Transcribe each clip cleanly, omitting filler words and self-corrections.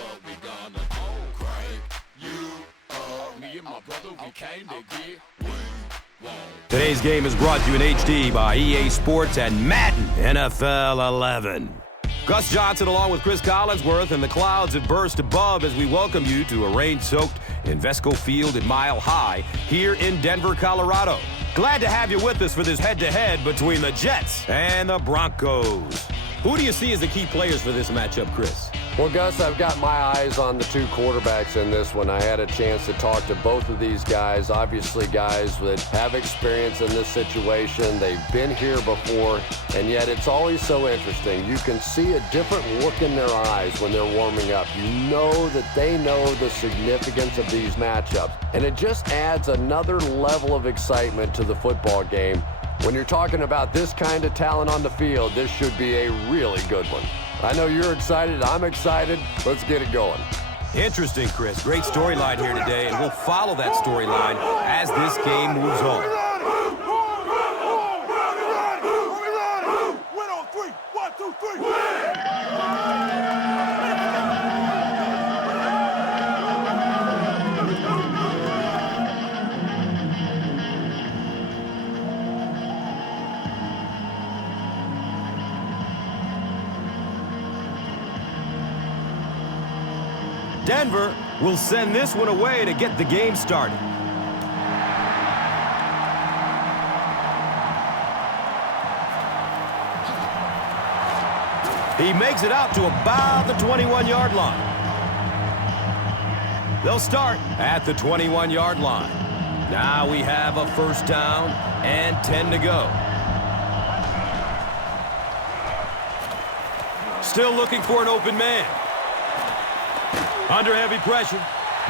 what we gonna do. Crank you up. Me and my brother, we came to get we want. Today's game is brought to you in HD by EA Sports and Madden NFL 11. Gus Johnson along with Cris Collinsworth and the clouds have burst above as we welcome you to a rain-soaked Invesco Field at Mile High here in Denver, Colorado. Glad to have you with us for this head-to-head between the Jets and the Broncos. Who do you see as the key players for this matchup, Chris? Well, Gus, I've got my eyes on the two quarterbacks in this one. I had a chance to talk to both of these guys, obviously guys that have experience in this situation. They've been here before, and yet it's always so interesting. You can see a different look in their eyes when they're warming up. You know that they know the significance of these matchups, and it just adds another level of excitement to the football game. When you're talking about this kind of talent on the field, this should be a really good one. I know you're excited. I'm excited. Let's get it going. Interesting, Chris. Great storyline here today, and we'll follow that storyline as this game moves on. Win on three. 1, 2, 3. Denver will send this one away to get the game started. He makes it out to about the 21-yard line. They'll start at the 21-yard line. Now we have a first down and 10 to go. Still looking for an open man. Under heavy pressure,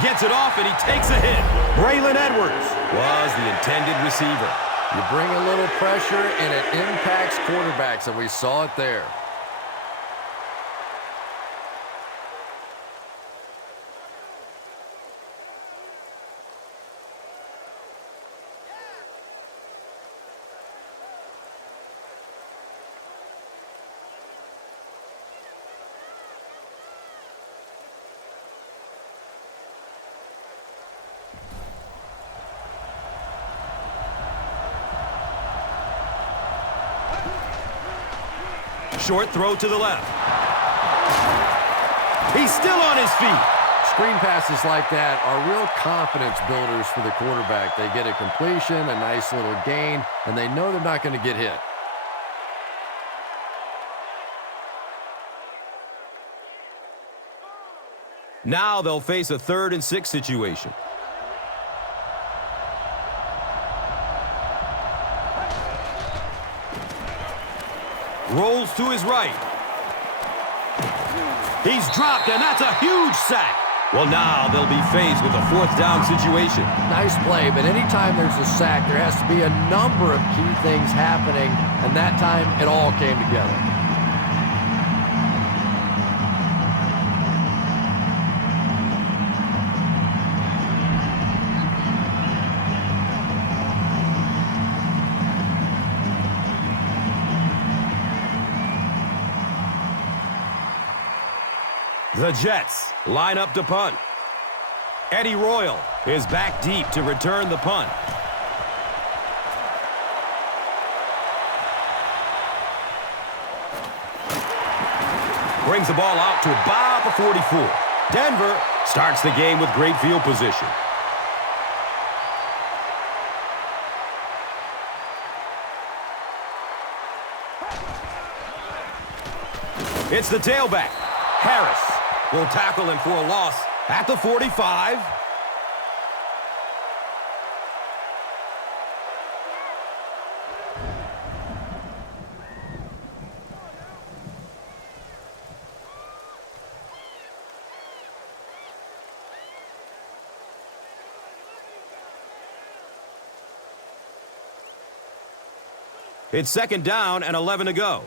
gets it off, and he takes a hit. Braylon Edwards was the intended receiver. You bring a little pressure, and it impacts quarterbacks, and we saw it there. Short throw to the left. He's still on his feet. Screen passes like that are real confidence builders for the quarterback. They get a completion, a nice little gain, and they know they're not going to get hit. Now they'll face a 3rd and 6 situation. Rolls to his right. He's dropped, and that's a huge sack. Well, now they'll be faced with a 4th down situation. Nice play, but anytime there's a sack, there has to be a number of key things happening, and that time it all came together. The Jets line up to punt. Eddie Royal is back deep to return the punt. Brings the ball out to about the 44. Denver starts the game with great field position. It's the tailback. Harris will tackle him for a loss at the 45. It's 2nd down and 11 to go.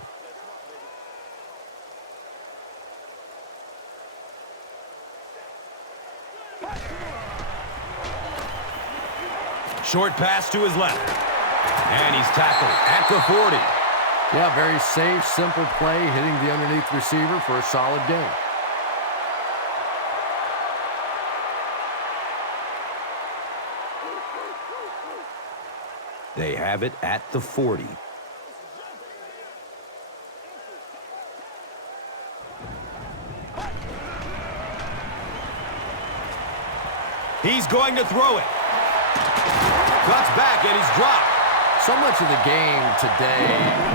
Short pass to his left. And he's tackled at the 40. Yeah, very safe, simple play, hitting the underneath receiver for a solid gain. They have it at the 40. He's going to throw it. Cuts back and he's dropped. So much of the game today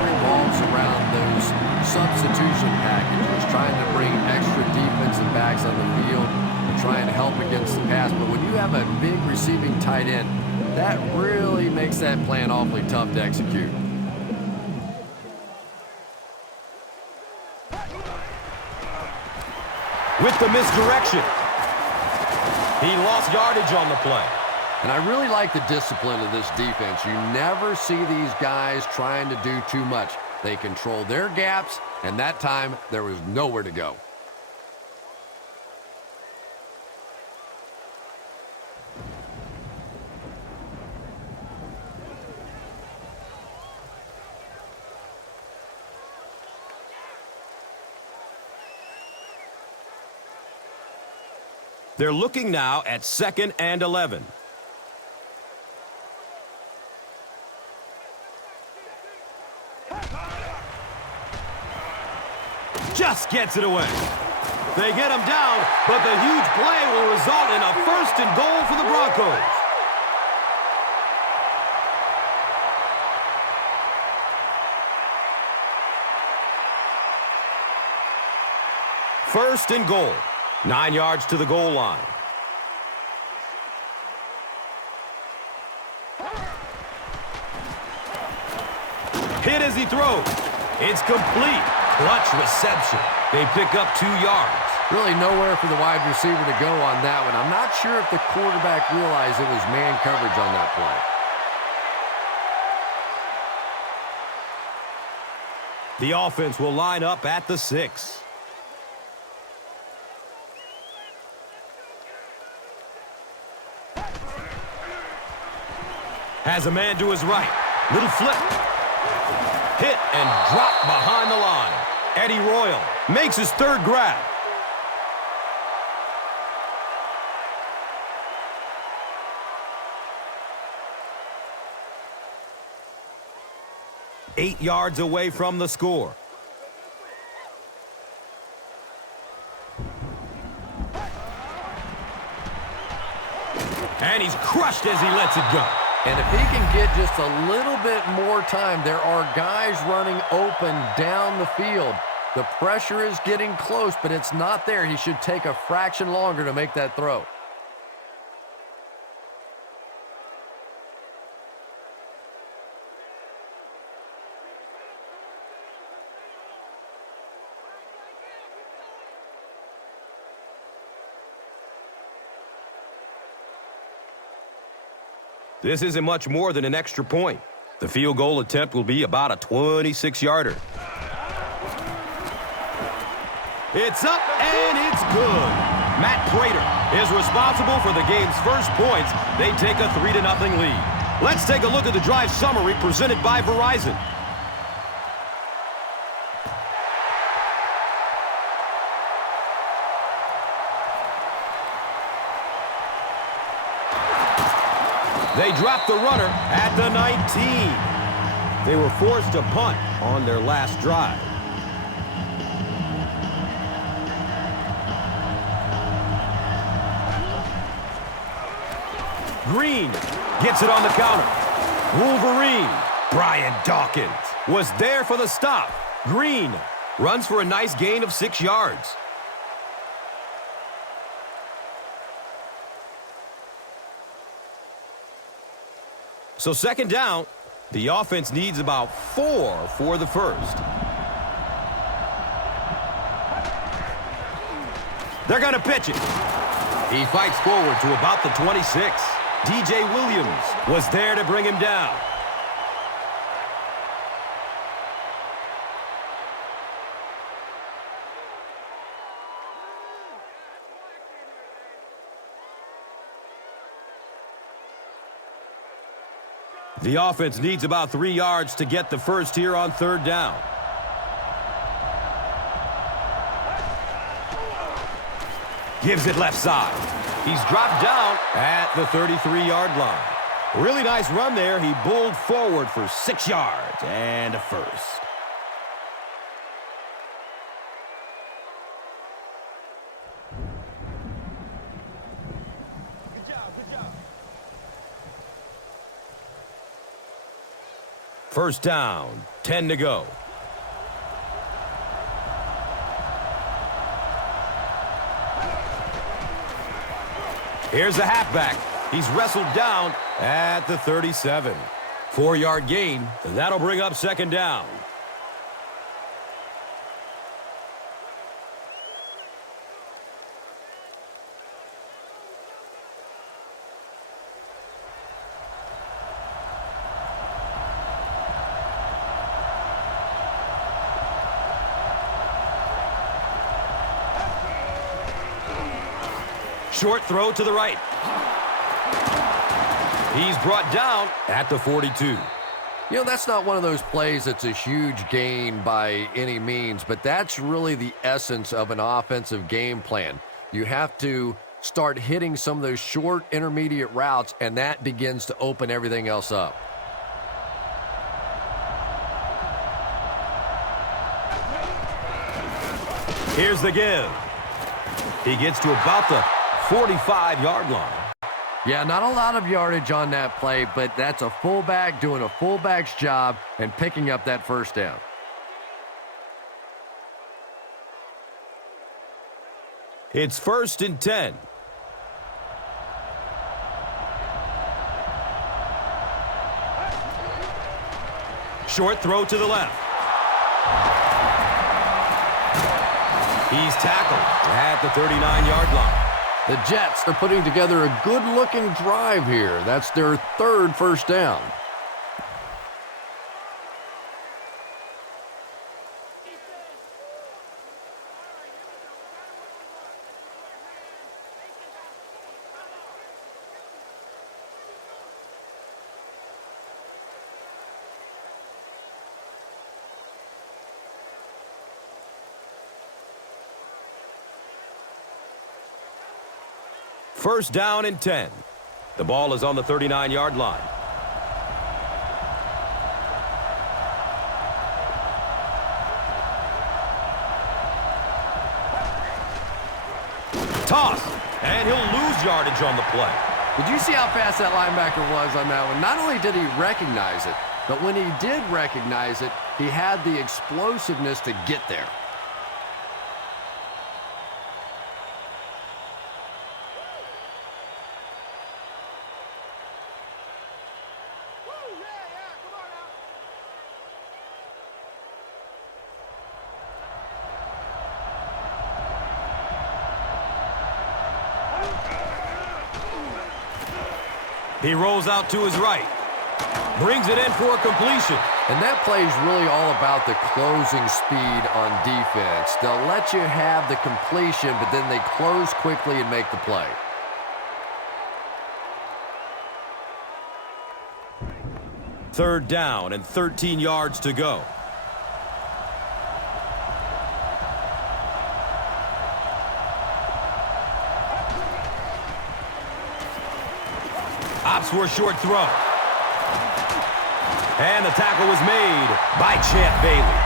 revolves around those substitution packages, trying to bring extra defensive backs on the field and trying to help against the pass. But when you have a big receiving tight end, that really makes that plan awfully tough to execute. With the misdirection. He lost yardage on the play. And I really like the discipline of this defense. You never see these guys trying to do too much. They control their gaps, and that time there was nowhere to go. They're looking now at 2nd and 11. Just gets it away. They get him down, but the huge play will result in a 1st and goal for the Broncos. First and goal. 9 yards to the goal line. Hit as he throws. It's complete. Clutch reception. They pick up 2 yards. Really nowhere for the wide receiver to go on that one. I'm not sure if the quarterback realized it was man coverage on that play. The offense will line up at the 6. Has a man to his right. Little flip. Hit and drop behind the line. Eddie Royal makes his 3rd grab. Eight yards away from the score. And he's crushed as he lets it go. And if he can get just a little bit more time, there are guys running open down the field. The pressure is getting close, but it's not there. He should take a fraction longer to make that throw. This isn't much more than an extra point. The field goal attempt will be about a 26-yarder. It's up and it's good. Matt Prater is responsible for the game's first points. They take a 3-0 lead. Let's take a look at the drive summary presented by Verizon. They dropped the runner at the 19. They were forced to punt on their last drive. Green gets it on the counter. Wolverine. Brian Dawkins was there for the stop. Green runs for a nice gain of 6 yards. So 2nd down, the offense needs about 4 for the first. They're going to pitch it. He fights forward to about the 26. DJ Williams was there to bring him down. The offense needs about 3 yards to get the first here on 3rd down. Gives it left side. He's dropped down at the 33-yard line. Really nice run there. He bulled forward for 6 yards and a first. Good job, good job. First down, 10 to go. Here's the halfback. He's wrestled down at the 37. 4-yard gain. That'll bring up second down. Short throw to the right. He's brought down at the 42. You know, that's not one of those plays that's a huge gain by any means, but that's really the essence of an offensive game plan. You have to start hitting some of those short intermediate routes, and that begins to open everything else up. Here's the give. He gets to about the 45-yard line. Yeah, not a lot of yardage on that play, but that's a fullback doing a fullback's job and picking up that first down. It's 1st and 10. Short throw to the left. He's tackled at the 39-yard line. The Jets are putting together a good-looking drive here. That's their third first down. First down and 10. The ball is on the 39-yard line. Toss, and he'll lose yardage on the play. Did you see how fast that linebacker was on that one? Not only did he recognize it, but when he did recognize it, he had the explosiveness to get there. He rolls out to his right. Brings it in for a completion. And that play is really all about the closing speed on defense. They'll let you have the completion, but then they close quickly and make the play. Third down and 13 yards to go. Opts for a short throw. And the tackle was made by Champ Bailey.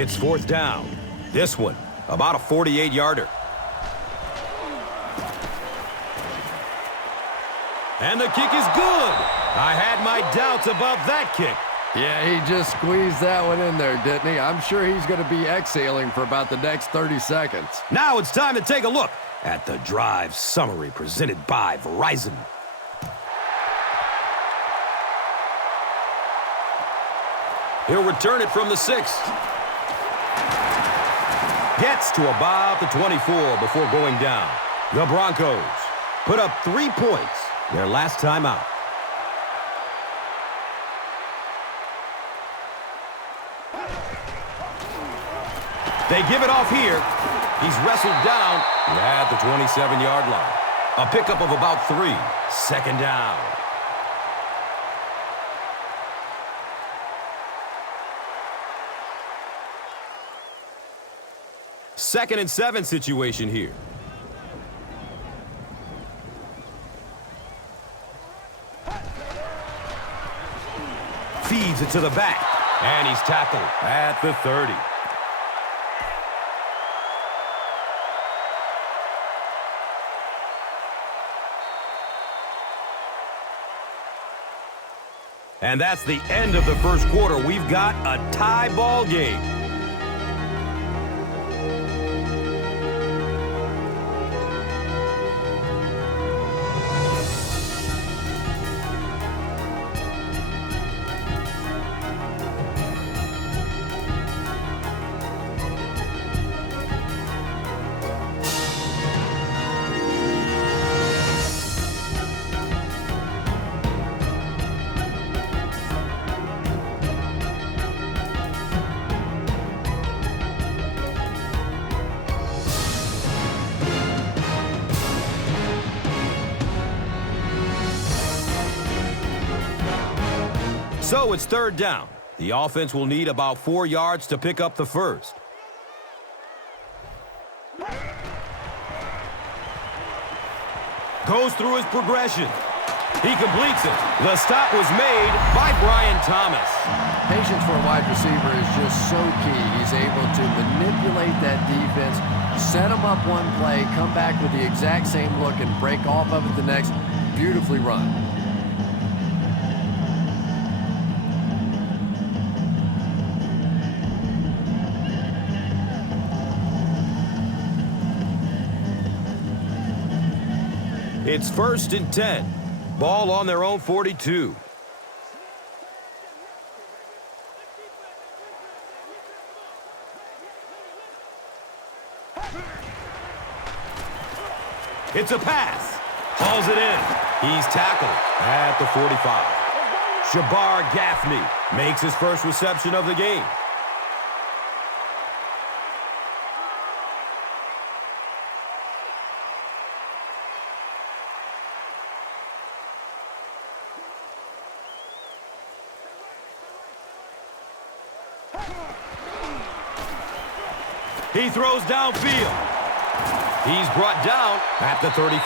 It's fourth down. This one, about a 48-yarder. And the kick is good. I had my doubts about that kick. Yeah, he just squeezed that one in there, didn't he? I'm sure he's going to be exhaling for about the next 30 seconds. Now it's time to take a look at the drive summary presented by Verizon. He'll return it from the 6. Gets to about the 24 before going down. The Broncos put up 3 points their last time out. They give it off here. He's wrestled down at the 27-yard line. A pickup of about 3. Second down. Second and 7 situation here. Feeds it to the back. And he's tackled at the 30. And that's the end of the first quarter. We've got a tie ball game. So it's third down. The offense will need about 4 yards to pick up the first. Goes through his progression. He completes it. The stop was made by Brian Thomas. Patience for a wide receiver is just so key. He's able to manipulate that defense, set them up one play, come back with the exact same look, and break off of it the next. Beautifully run. It's 1st and 10. Ball on their own 42. It's a pass. Hauls it in. He's tackled at the 45. Shabar Gaffney makes his first reception of the game. He throws downfield. He's brought down at the 35.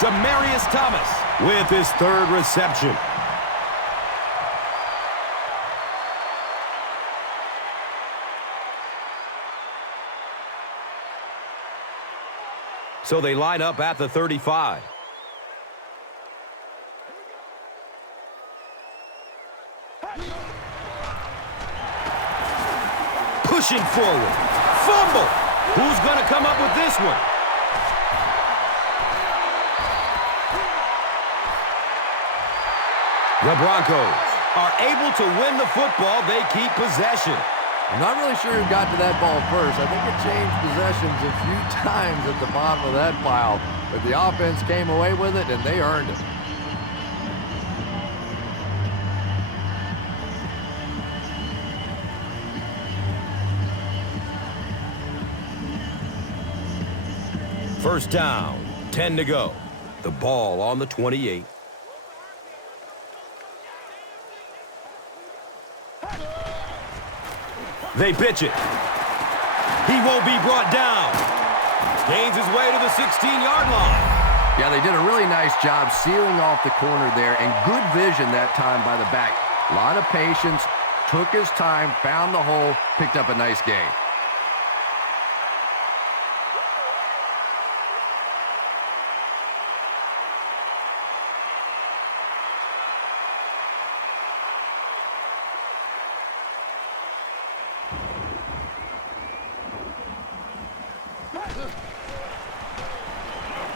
Demaryius Thomas with his third reception. So they line up at the 35. Pushing forward. Fumble. Who's going to come up with this one? The Broncos are able to win the football. They keep possession. I'm not really sure who got to that ball first. I think it changed possessions a few times at the bottom of that pile. But the offense came away with it, and they earned it. First down, 10 to go. The ball on the 28. They pitch it. He won't be brought down. Gains his way to the 16-yard line. Yeah, they did a really nice job sealing off the corner there, and good vision that time by the back. A lot of patience, took his time, found the hole, picked up a nice gain.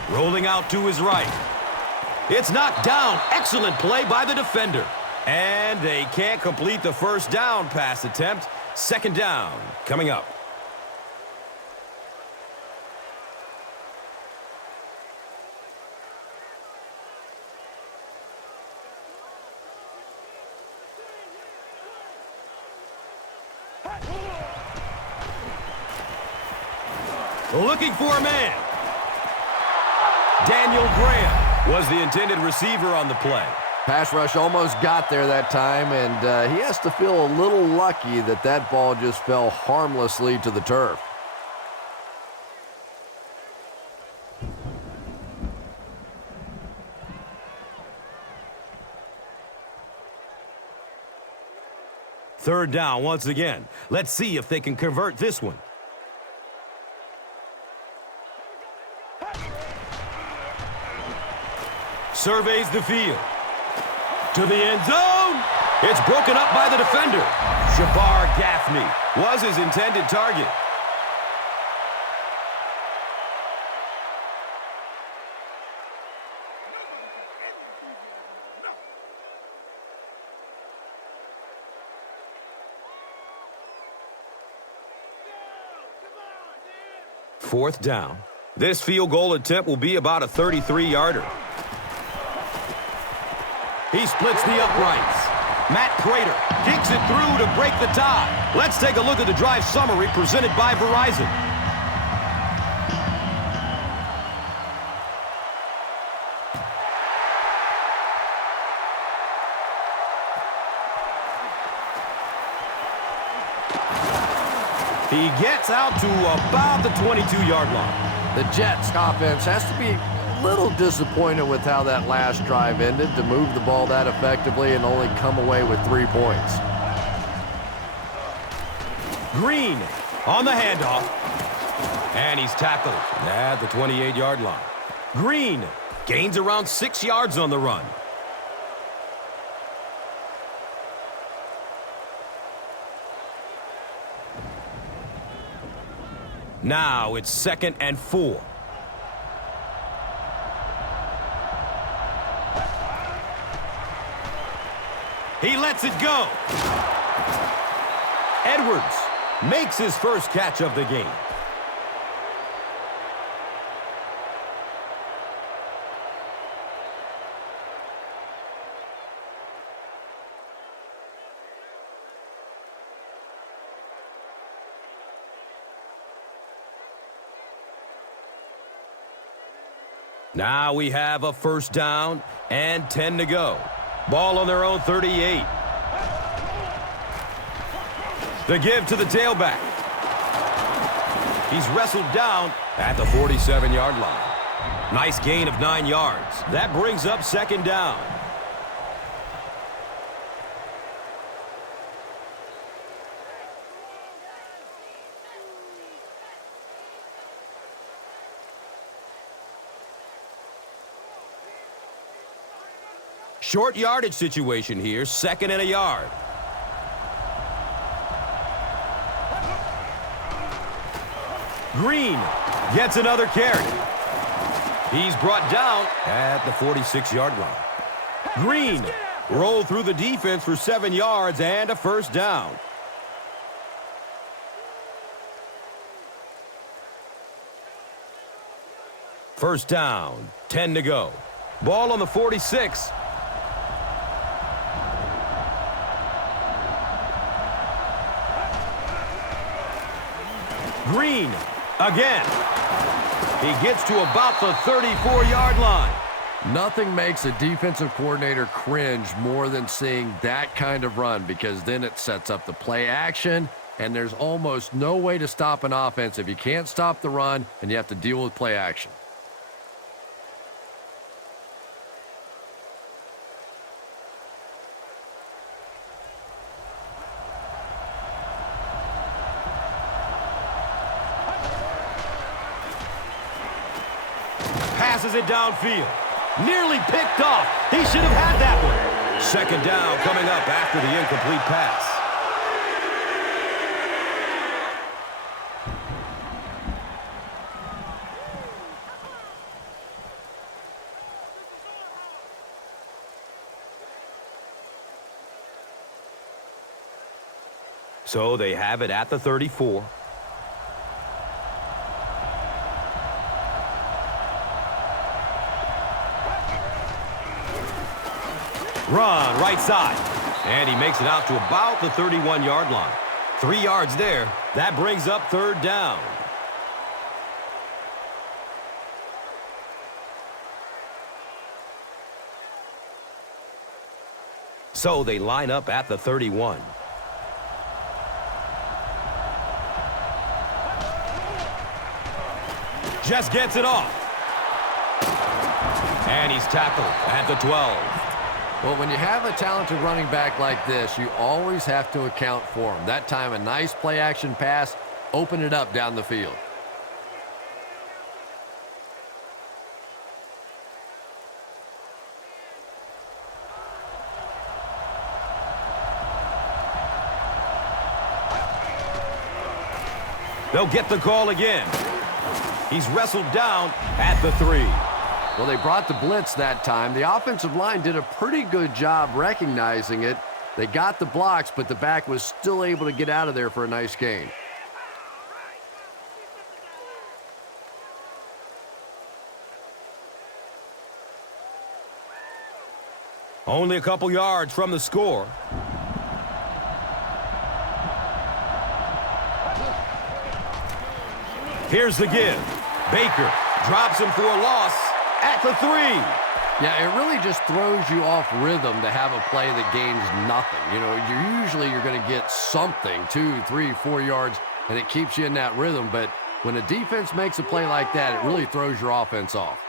Rolling out to his right. It's knocked down. Excellent play by the defender. And they can't complete the first down pass attempt. Second down coming up. Looking for a man. Daniel Graham was the intended receiver on the play. Pass rush almost got there that time, and he has to feel a little lucky that that ball just fell harmlessly to the turf. Third down once again. Let's see if they can convert this one. Surveys the field. To the end zone. It's broken up by the defender. Shabar Gaffney was his intended target. Fourth down. This field goal attempt will be about a 33-yarder. He splits the uprights. Matt Prater kicks it through to break the tie. Let's take a look at the drive summary presented by Verizon. He gets out to about the 22-yard line. The Jets offense has to be a little disappointed with how that last drive ended to move the ball that effectively and only come away with 3 points. Green on the handoff. And he's tackled at the 28-yard line. Green gains around 6 yards on the run. Now it's 2nd and 4. He lets it go. Edwards makes his first catch of the game. Now we have a first down and 10 to go. Ball on their own 38. The give to the tailback. He's wrestled down at the 47-yard line. Nice gain of 9 yards. That brings up 2nd down. Short yardage situation here, 2nd and a yard. Green gets another carry. He's brought down at the 46-yard line. Green rolled through the defense for 7 yards and a first down. First down, 10 to go. Ball on the 46. Green again. He gets to about the 34-yard line. Nothing makes a defensive coordinator cringe more than seeing that kind of run, because then it sets up the play action, and there's almost no way to stop an offense if you can't stop the run and you have to deal with play action. Passes it downfield. Nearly picked off. He should have had that one. 2nd down coming up after the incomplete pass. So they have it at the 34. Run right side. And he makes it out to about the 31-yard line. 3 yards there. That brings up 3rd down. So they line up at the 31. Just gets it off. And he's tackled at the 12. Well, when you have a talented running back like this, you always have to account for him. That time, a nice play-action pass opened it up down the field. They'll get the call again. He's wrestled down at the 3. Well, they brought the blitz that time. The offensive line did a pretty good job recognizing it. They got the blocks, but the back was still able to get out of there for a nice gain. Only a couple yards from the score. Here's the give. Baker drops him for a loss at the 3. Yeah, it really just throws you off rhythm to have a play that gains nothing. You know, you're going to get something, 2, 3, 4 yards, and it keeps you in that rhythm. But when a defense makes a play like that, it really throws your offense off.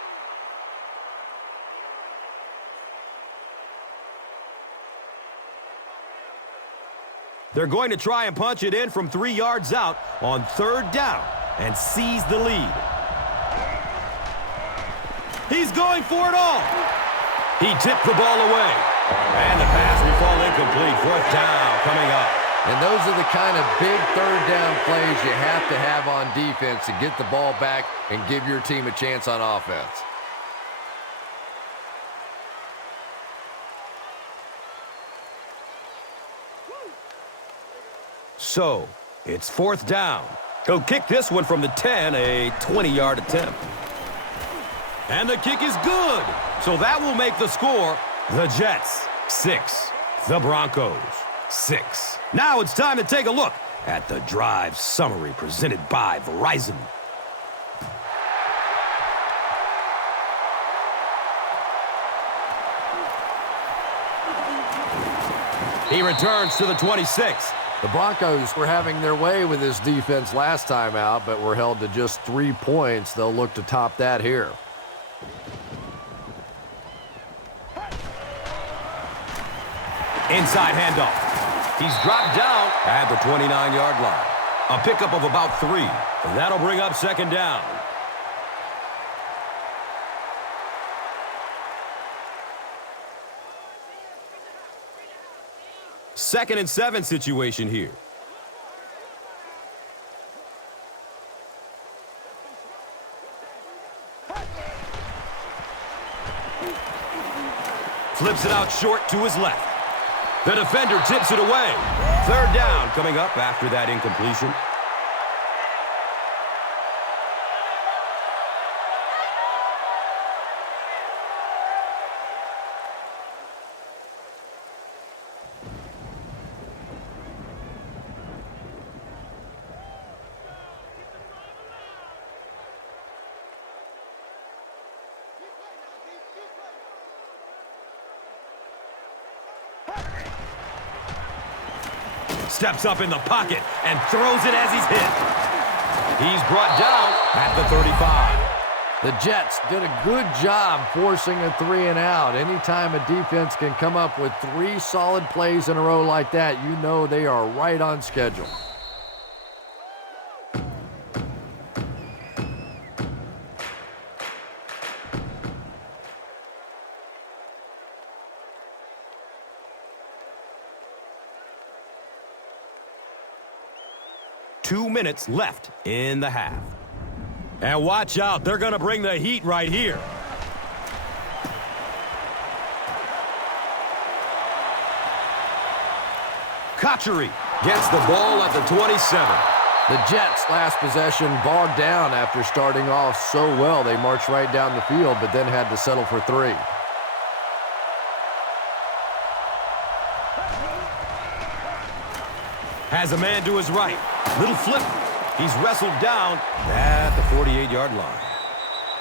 They're going to try and punch it in from 3 yards out on 3rd down and seize the lead. He's going for it all. He tipped the ball away. And the pass will fall incomplete. 4th down coming up. And those are the kind of big 3rd down plays you have to have on defense to get the ball back and give your team a chance on offense. So, it's 4th down. He'll kick this one from the 10, a 20-yard attempt. And the kick is good. So that will make the score the Jets 6, the Broncos 6. Now it's time to take a look at the drive summary presented by Verizon. He returns to the 26. The Broncos were having their way with this defense last time out, but were held to just 3 points. They'll look to top that here. Inside handoff. He's dropped down at the 29-yard line. A pickup of about 3. And that'll bring up 2nd down. Second and 7 situation here. Flips it out short to his left. The defender tips it away. 3rd down coming up after that incompletion. Steps up in the pocket and throws it as he's hit. He's brought down at the 35. The Jets did a good job forcing a 3 and out. Anytime a defense can come up with 3 solid plays in a row like that, you know they are right on schedule. Two minutes left in the half. And watch out, they're going to bring the heat right here. Kotchery gets the ball at the 27. The Jets' last possession bogged down after starting off so well. They marched right down the field, but then had to settle for 3. Has a man to his right. Little flip. He's wrestled down at the 48-yard line.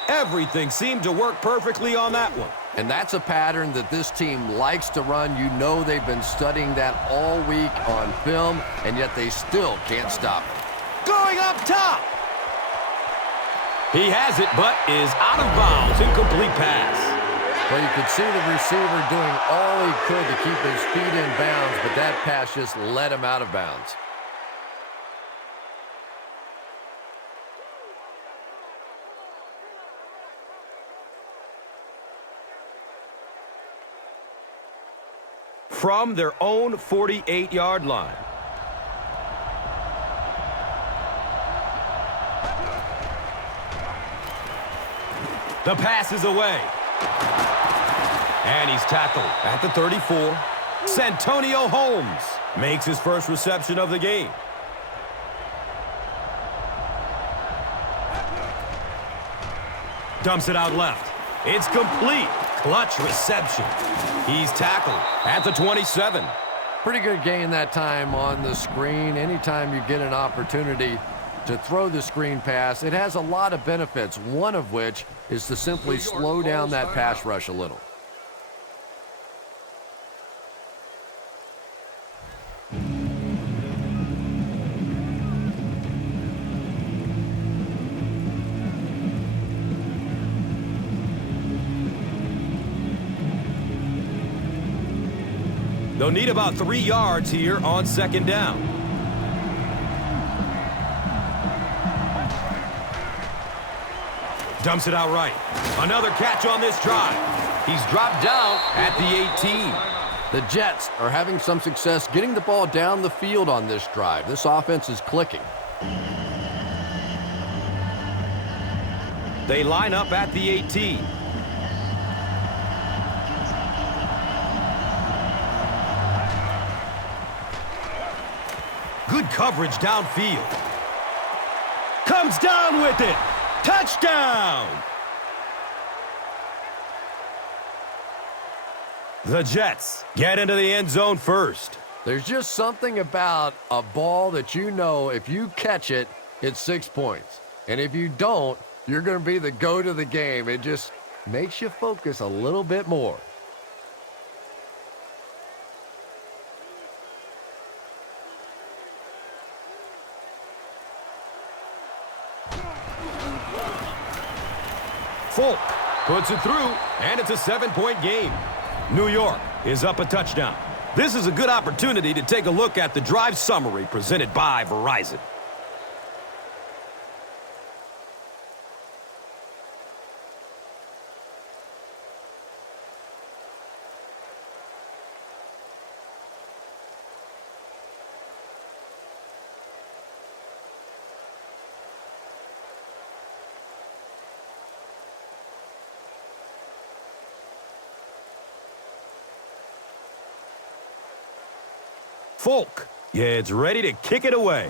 Everything seemed to work perfectly on that one. And that's a pattern that this team likes to run. You know they've been studying that all week on film, and yet they still can't stop it. Going up top. He has it, but is out of bounds. Incomplete pass. Well, you could see the receiver doing all he could to keep his feet in bounds, but that pass just let him out of bounds. From their own 48-yard line. The pass is away. And he's tackled at the 34. Santonio Holmes makes his first reception of the game. Dumps it out left. It's complete. Clutch reception. He's tackled at the 27. Pretty good gain that time on the screen. Anytime you get an opportunity to throw the screen pass, it has a lot of benefits, one of which is to simply slow down that pass rush a little. They'll need about 3 yards here on second down. Dumps it out right. Another catch on this drive. He's dropped down at the 18. The Jets are having some success getting the ball down the field on this drive. This offense is clicking. They line up at the 18. Good coverage downfield. Comes down with it. Touchdown! The Jets get into the end zone first. There's just something about a ball that you know if you catch it, it's 6 points. And if you don't, you're going to be the goat of the game. It just makes you focus a little bit more. Folk puts it through, and it's a 7-point game. New York is up a touchdown. This is a good opportunity to take a look at the drive summary presented by Verizon. Folk gets ready to kick it away.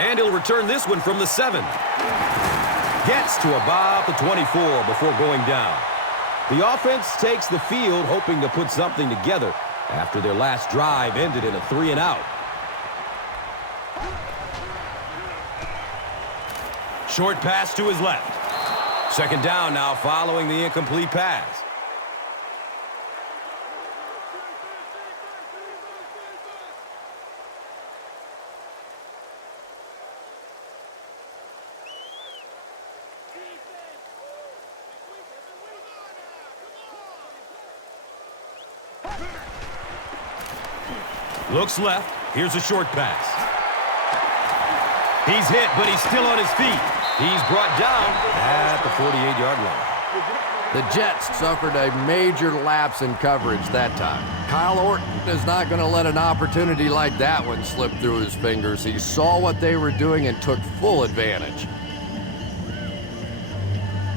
And he'll return this one from the 7. Gets to about the 24 before going down. The offense takes the field hoping to put something together after their last drive ended in a 3-and-out. Short pass to his left. Second down now following the incomplete pass. Looks left. Here's a short pass. He's hit, but he's still on his feet. He's brought down at the 48-yard line. The Jets suffered a major lapse in coverage that time. Kyle Orton is not going to let an opportunity like that one slip through his fingers. He saw what they were doing and took full advantage.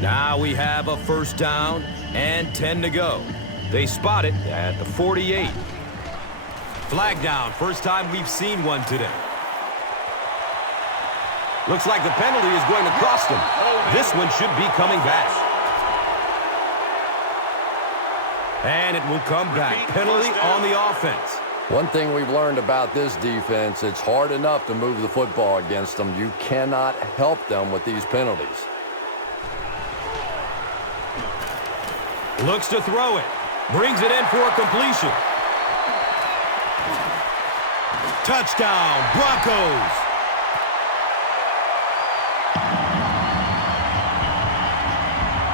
Now we have a first down and 10 to go. They spot it at the 48. Flag down. First time we've seen one today. Looks like the penalty is going to cost him. This one should be coming back. And it will come back. Penalty on the offense. One thing we've learned about this defense, it's hard enough to move the football against them. You cannot help them with these penalties. Looks to throw it. Brings it in for a completion. Touchdown, Broncos.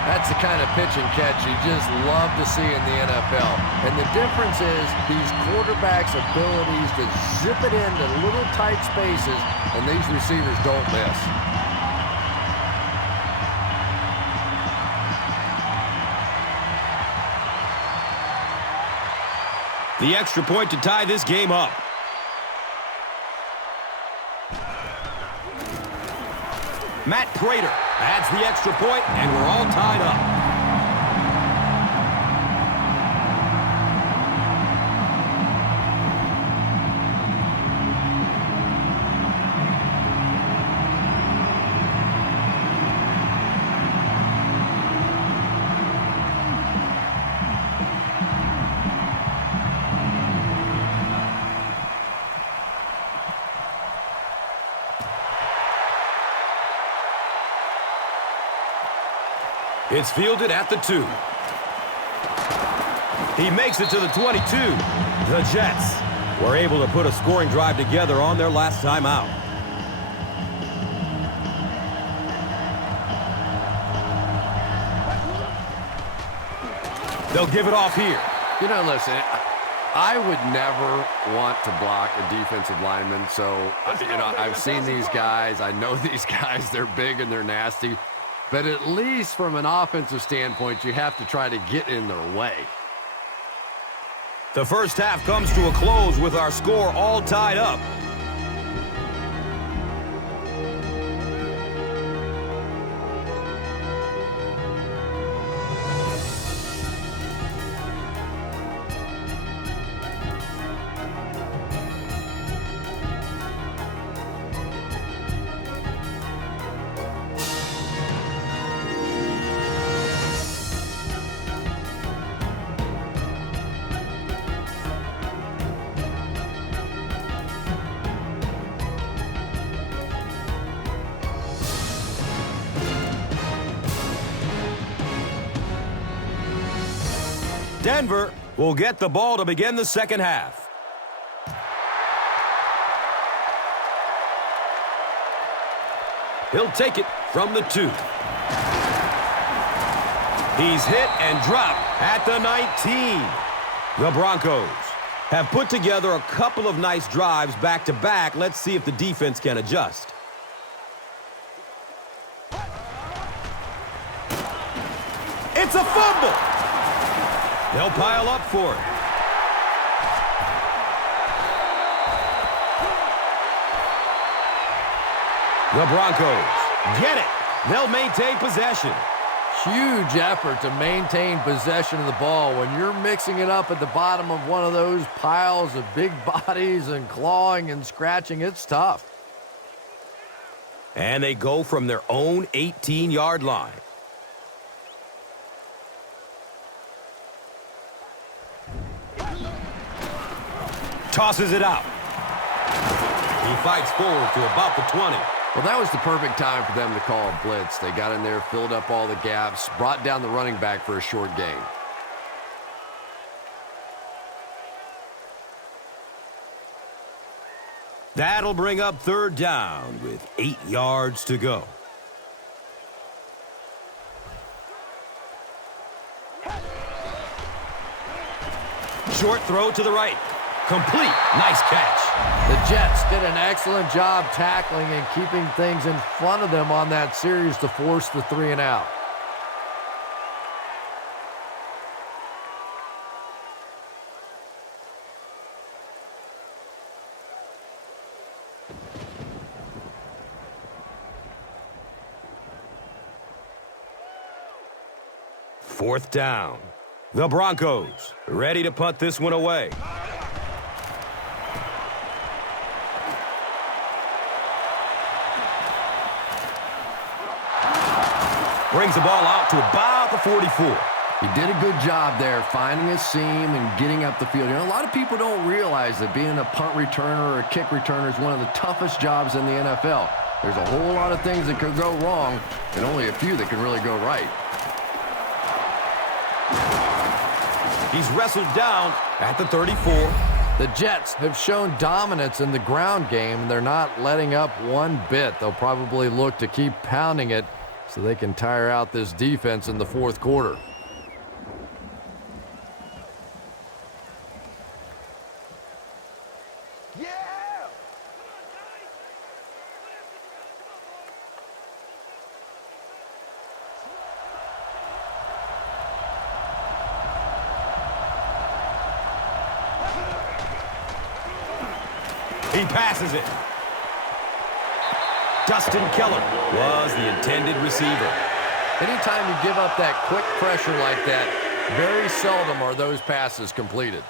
That's the kind of pitch and catch you just love to see in the NFL. And the difference is these quarterbacks' abilities to zip it into little tight spaces, and these receivers don't miss. The extra point to tie this game up. Matt Prater adds the extra point, and we're all tied up. It's fielded at the 2. He makes it to the 22. The Jets were able to put a scoring drive together on their last time out. They'll give it off here. You know, listen, I would never want to block a defensive lineman, so, I've seen these guys. I know these guys. They're big and they're nasty. But at least from an offensive standpoint, you have to try to get in their way. The first half comes to a close with our score all tied up. Denver will get the ball to begin the second half. He'll take it from the 2. He's hit and dropped at the 19. The Broncos have put together a couple of nice drives back-to-back. Let's see if the defense can adjust. It's a fumble. They'll pile up for it. The Broncos get it. They'll maintain possession. Huge effort to maintain possession of the ball. When you're mixing it up at the bottom of one of those piles of big bodies and clawing and scratching, it's tough. And they go from their own 18-yard line. Tosses it out. He fights forward to about the 20. Well, that was the perfect time for them to call a blitz. They got in there, filled up all the gaps, brought down the running back for a short gain. That'll bring up third down with 8 yards to go. Short throw to the right. Complete. Nice catch. The Jets did an excellent job tackling and keeping things in front of them on that series to force the 3 and out. Fourth down. The Broncos ready to punt this one away. Brings the ball out to about the 44. He did a good job there finding a seam and getting up the field. You know, a lot of people don't realize that being a punt returner or a kick returner is one of the toughest jobs in the NFL. There's a whole lot of things that could go wrong and only a few that can really go right. He's wrestled down at the 34. The Jets have shown dominance in the ground game, and they're not letting up one bit. They'll probably look to keep pounding it so they can tire out this defense in the fourth quarter. He passes it. Dustin Keller was the intended receiver. Anytime you give up that quick pressure like that, very seldom are those passes completed.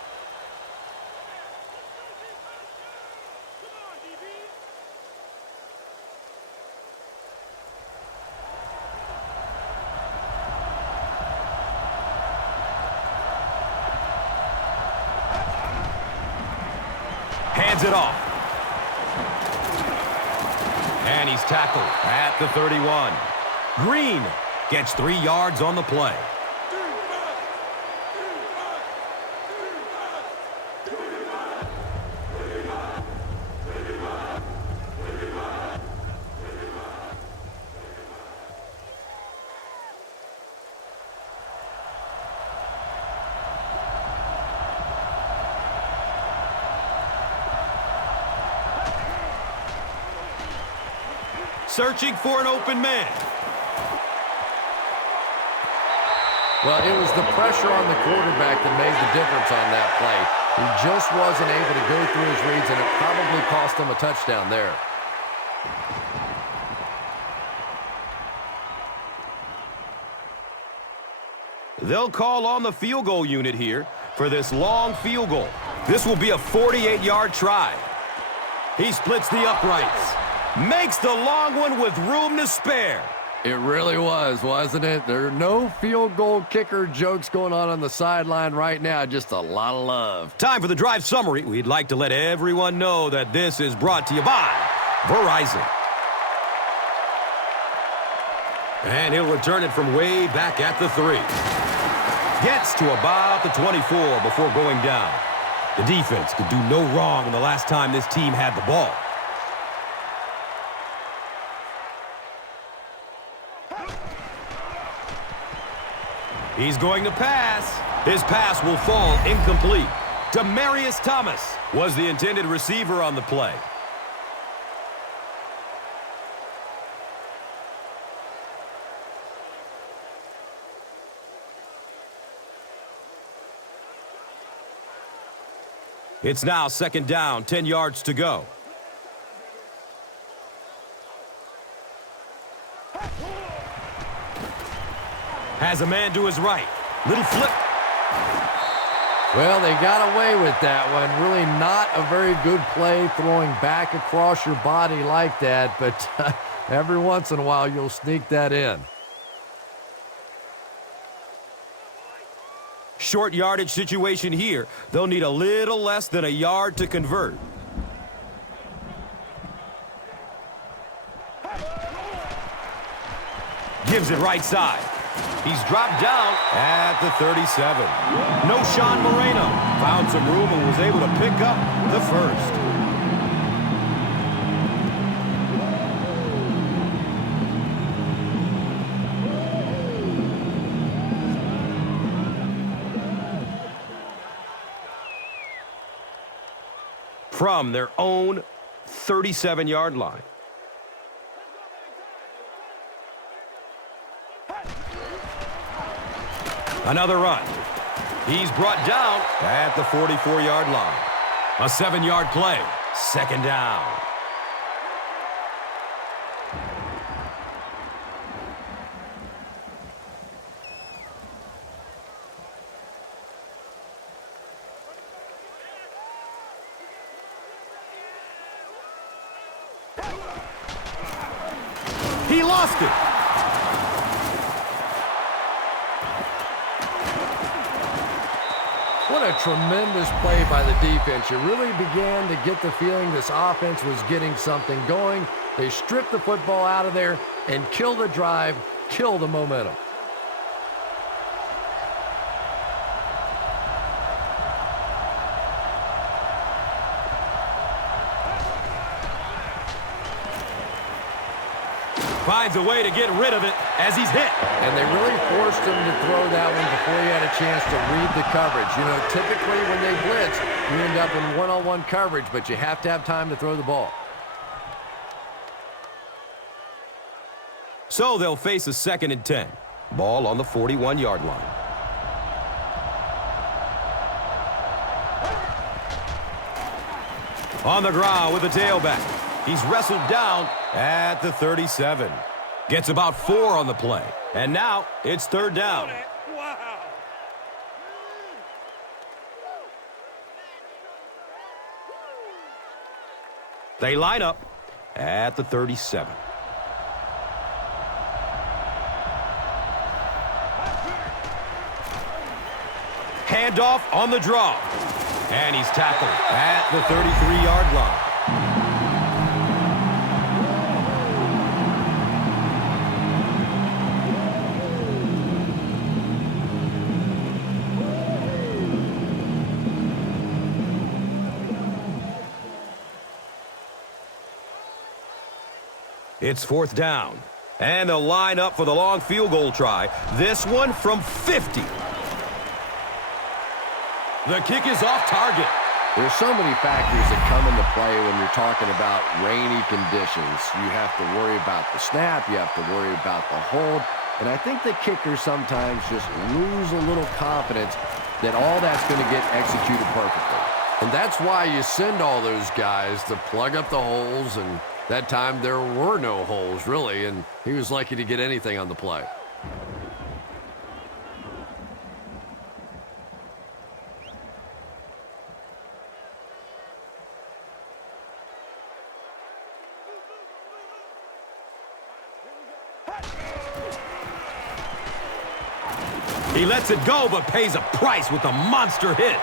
Hands it off. And he's tackled at the 31. Green gets 3 yards on the play. Searching for an open man. Well, it was the pressure on the quarterback that made the difference on that play. He just wasn't able to go through his reads, and it probably cost him a touchdown there. They'll call on the field goal unit here for this long field goal. This will be a 48-yard try. He splits the uprights. Makes the long one with room to spare. It really was, wasn't it? There are no field goal kicker jokes going on the sideline right now. Just a lot of love. Time for the drive summary. We'd like to let everyone know that this is brought to you by Verizon. And he'll return it from way back at the 3. Gets to about the 24 before going down. The defense could do no wrong the last time this team had the ball. He's going to pass. His pass will fall incomplete. Demaryius Thomas was the intended receiver on the play. It's now second down, 10 yards to go. Has a man to his right. Little flip. Well, they got away with that one. Really not a very good play throwing back across your body like that, but every once in a while you'll sneak that in. Short yardage situation here. They'll need a little less than a yard to convert. Gives it right side. He's dropped down at the 37. No Sean Moreno. Found some room and was able to pick up the first. From their own 37-yard line. Another run. He's brought down at the 44-yard line. A 7-yard play. Second down. He lost it. What a tremendous play by the defense. You really began to get the feeling this offense was getting something going. They stripped the football out of there and kill the drive, kill the momentum. Finds a way to get rid of it as he's hit. And they really forced him to throw that one before he had a chance to read the coverage. You know, typically when they blitz, you end up in one-on-one coverage, but you have to have time to throw the ball. So they'll face a 2nd and 10. Ball on the 41-yard line. On the ground with the tailback. He's wrestled down at the 37. Gets about 4 on the play. And now it's 3rd down. Wow. They line up at the 37. Handoff on the draw. And he's tackled at the 33-yard line. It's 4th down. And they'll line up for the long field goal try. This one from 50. The kick is off target. There's so many factors that come into play when you're talking about rainy conditions. You have to worry about the snap. You have to worry about the hold. And I think the kickers sometimes just lose a little confidence that all that's going to get executed perfectly. And that's why you send all those guys to plug up the holes, and that time there were no holes, really, and he was lucky to get anything on the play. He lets it go, but pays a price with a monster hit.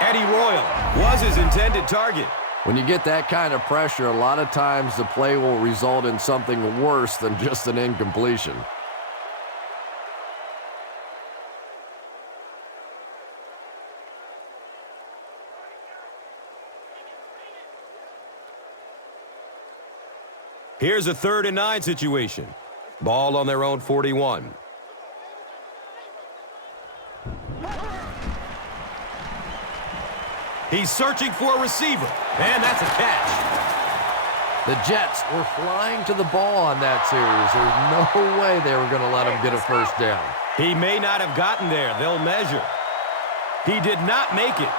Eddie Royal was his intended target. When you get that kind of pressure, a lot of times the play will result in something worse than just an incompletion. Here's a 3rd and 9 situation. Ball on their own 41. He's searching for a receiver, and that's a catch. The Jets were flying to the ball on that series. There's no way they were going to let him get a 1st down. He may not have gotten there. They'll measure. He did not make it.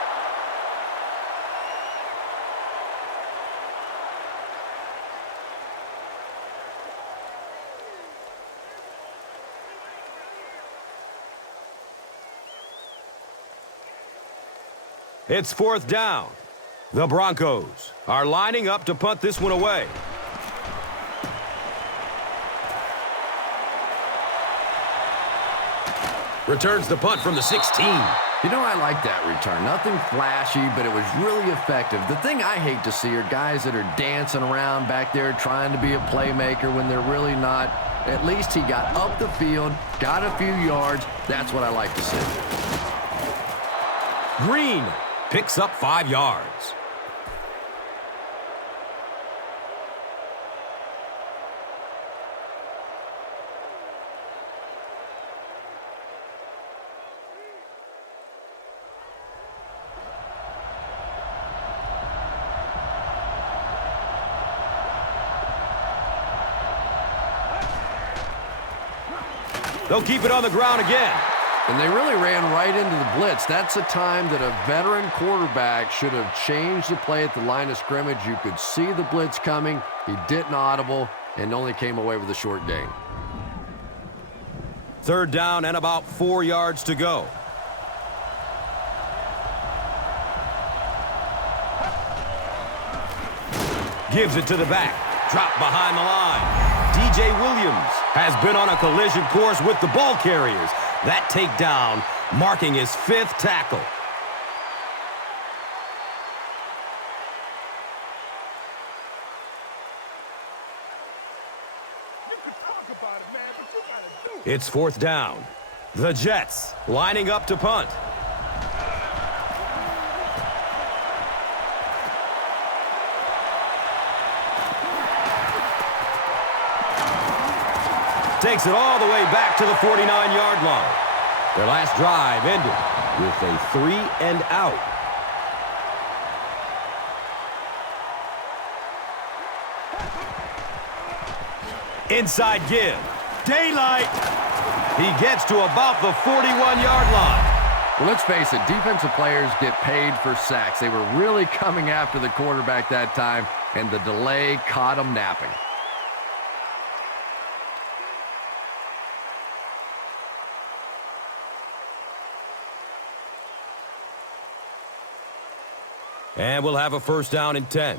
It's 4th down. The Broncos are lining up to punt this one away. Returns the punt from the 16. You know, I like that return. Nothing flashy, but it was really effective. The thing I hate to see are guys that are dancing around back there trying to be a playmaker when they're really not. At least he got up the field, got a few yards. That's what I like to see. Green picks up 5 yards. They'll keep it on the ground again. And they really ran right into the blitz. That's a time that a veteran quarterback should have changed the play at the line of scrimmage. You could see the blitz coming. He didn't audible and only came away with a short gain. 3rd down and about 4 yards to go. Gives it to the back. Dropped behind the line. DJ Williams has been on a collision course with the ball carriers. That takedown marking his 5th tackle. You can talk about it, man, but you gotta do it. It's 4th down. The Jets lining up to punt. Takes it all the way back to the 49-yard line. Their last drive ended with a 3-and-out. Inside give. Daylight. He gets to about the 41-yard line. Well, let's face it, defensive players get paid for sacks. They were really coming after the quarterback that time, and the delay caught him napping. And we'll have a 1st down and 10.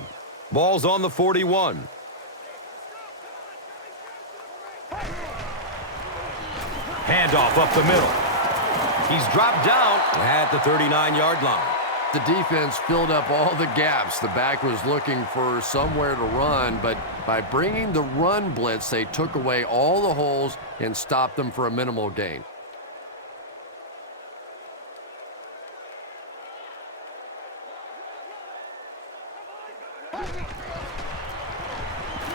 Ball's on the 41. Handoff up the middle. He's dropped down at the 39-yard line. The defense filled up all the gaps. The back was looking for somewhere to run, but by bringing the run blitz, they took away all the holes and stopped them for a minimal gain.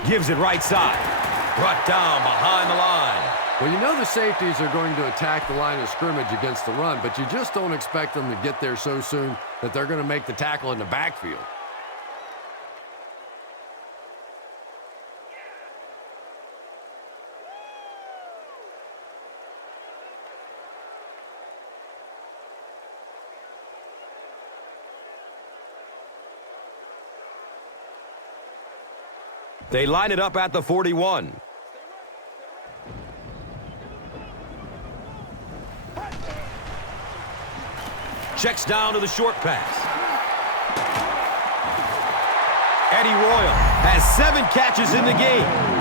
Gives it right side. Brought down behind the line. Well, you know the safeties are going to attack the line of scrimmage against the run, but you just don't expect them to get there so soon that they're going to make the tackle in the backfield. They line it up at the 41. Checks down to the short pass. Eddie Royal has 7 catches in the game.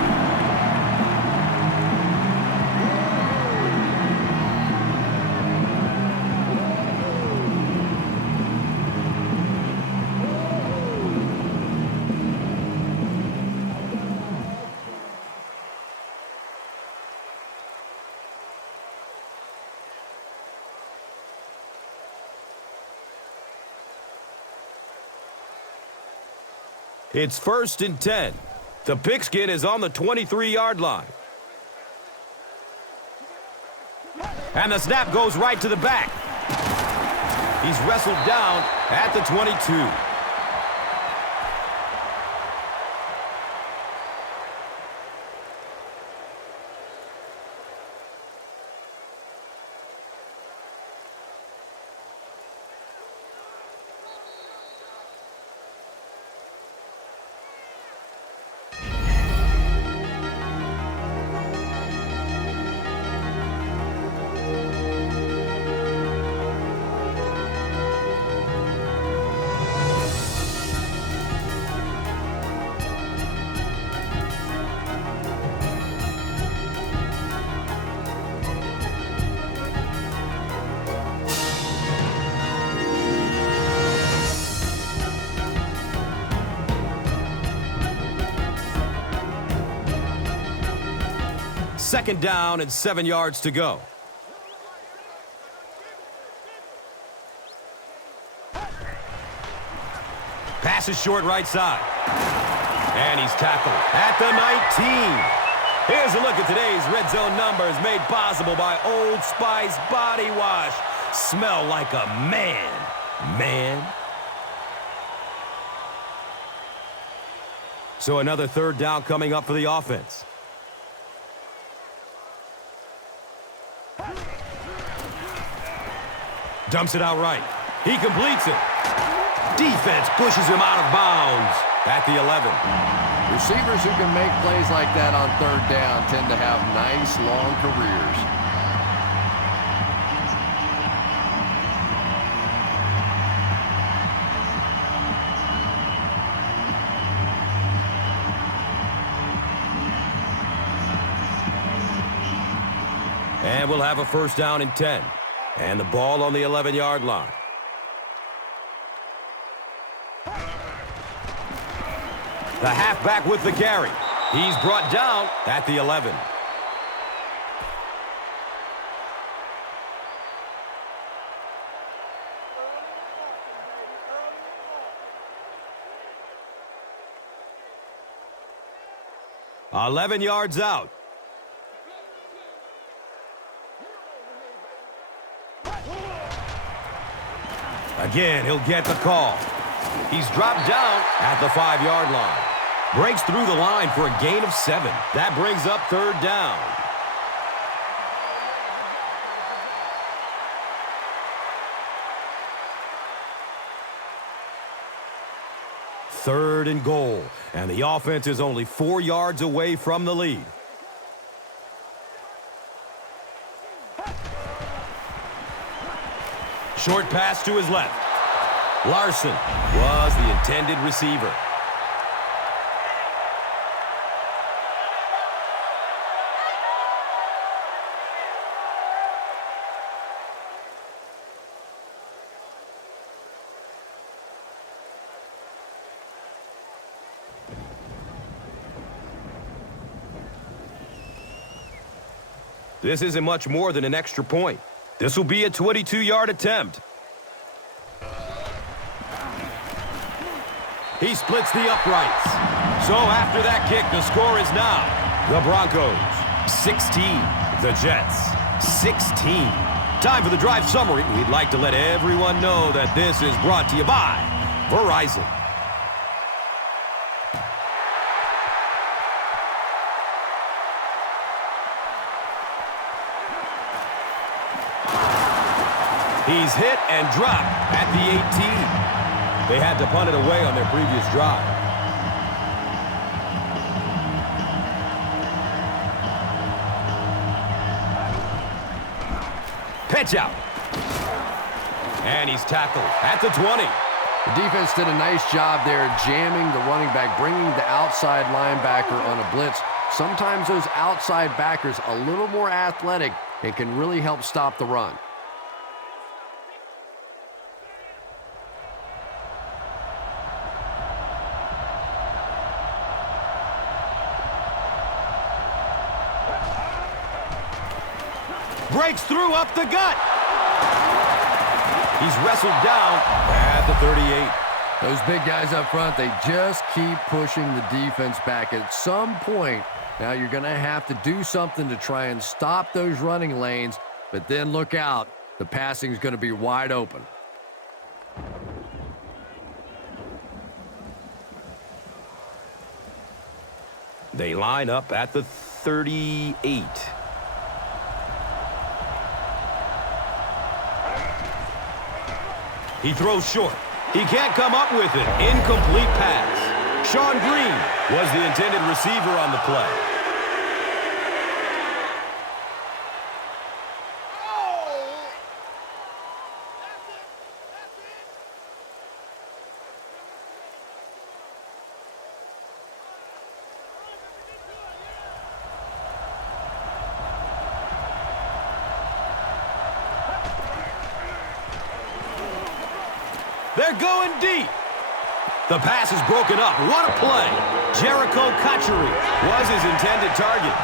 It's 1st and 10. The pigskin is on the 23-yard line. And the snap goes right to the back. He's wrestled down at the 22. Second down and 7 yards to go. Pass is short right side. And he's tackled at the 19. Here's a look at today's red zone numbers made possible by Old Spice Body Wash. Smell like a man. Man. So another 3rd down coming up for the offense. Dumps it out right. He completes it. Defense pushes him out of bounds at the 11. Receivers who can make plays like that on 3rd down tend to have nice, long careers. And we'll have a 1st down and 10. And the ball on the 11-yard line. The halfback with the carry. He's brought down at the 11. $11 yards out. Again, he'll get the call. He's dropped down at the 5-yard line. Breaks through the line for a gain of 7. That brings up 3rd down. Third and goal, and the offense is only 4 yards away from the lead. Short pass to his left. Larson was the intended receiver. This isn't much more than an extra point. This will be a 22-yard attempt. He splits the uprights. So after that kick, the score is now the Broncos 16, the Jets 16. Time for the drive summary. We'd like to let everyone know that this is brought to you by Verizon. He's hit and dropped at the 18. They had to punt it away on their previous drive. Pitch out. And he's tackled at the 20. The defense did a nice job there jamming the running back, bringing the outside linebacker on a blitz. Sometimes those outside backers a little more athletic and can really help stop the run. Breaks through up the gut. He's wrestled down at the 38. Those big guys up front, they just keep pushing the defense back. At some point, now you're going to have to do something to try and stop those running lanes, but then look out. The passing is going to be wide open. They line up at the 38. He throws short. He can't come up with it. Incomplete pass. Sean Green was the intended receiver on the play. They're going deep. The pass is broken up. What a play. Jericho Cotchery was his intended target.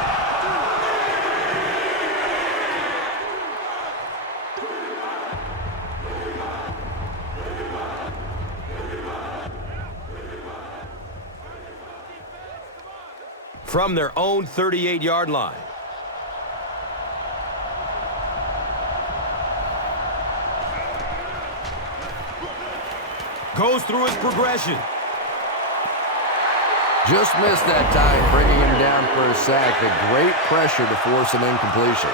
From their own 38-yard line. Goes through his progression. Just missed that time, bringing him down for a sack. The great pressure to force an incompletion.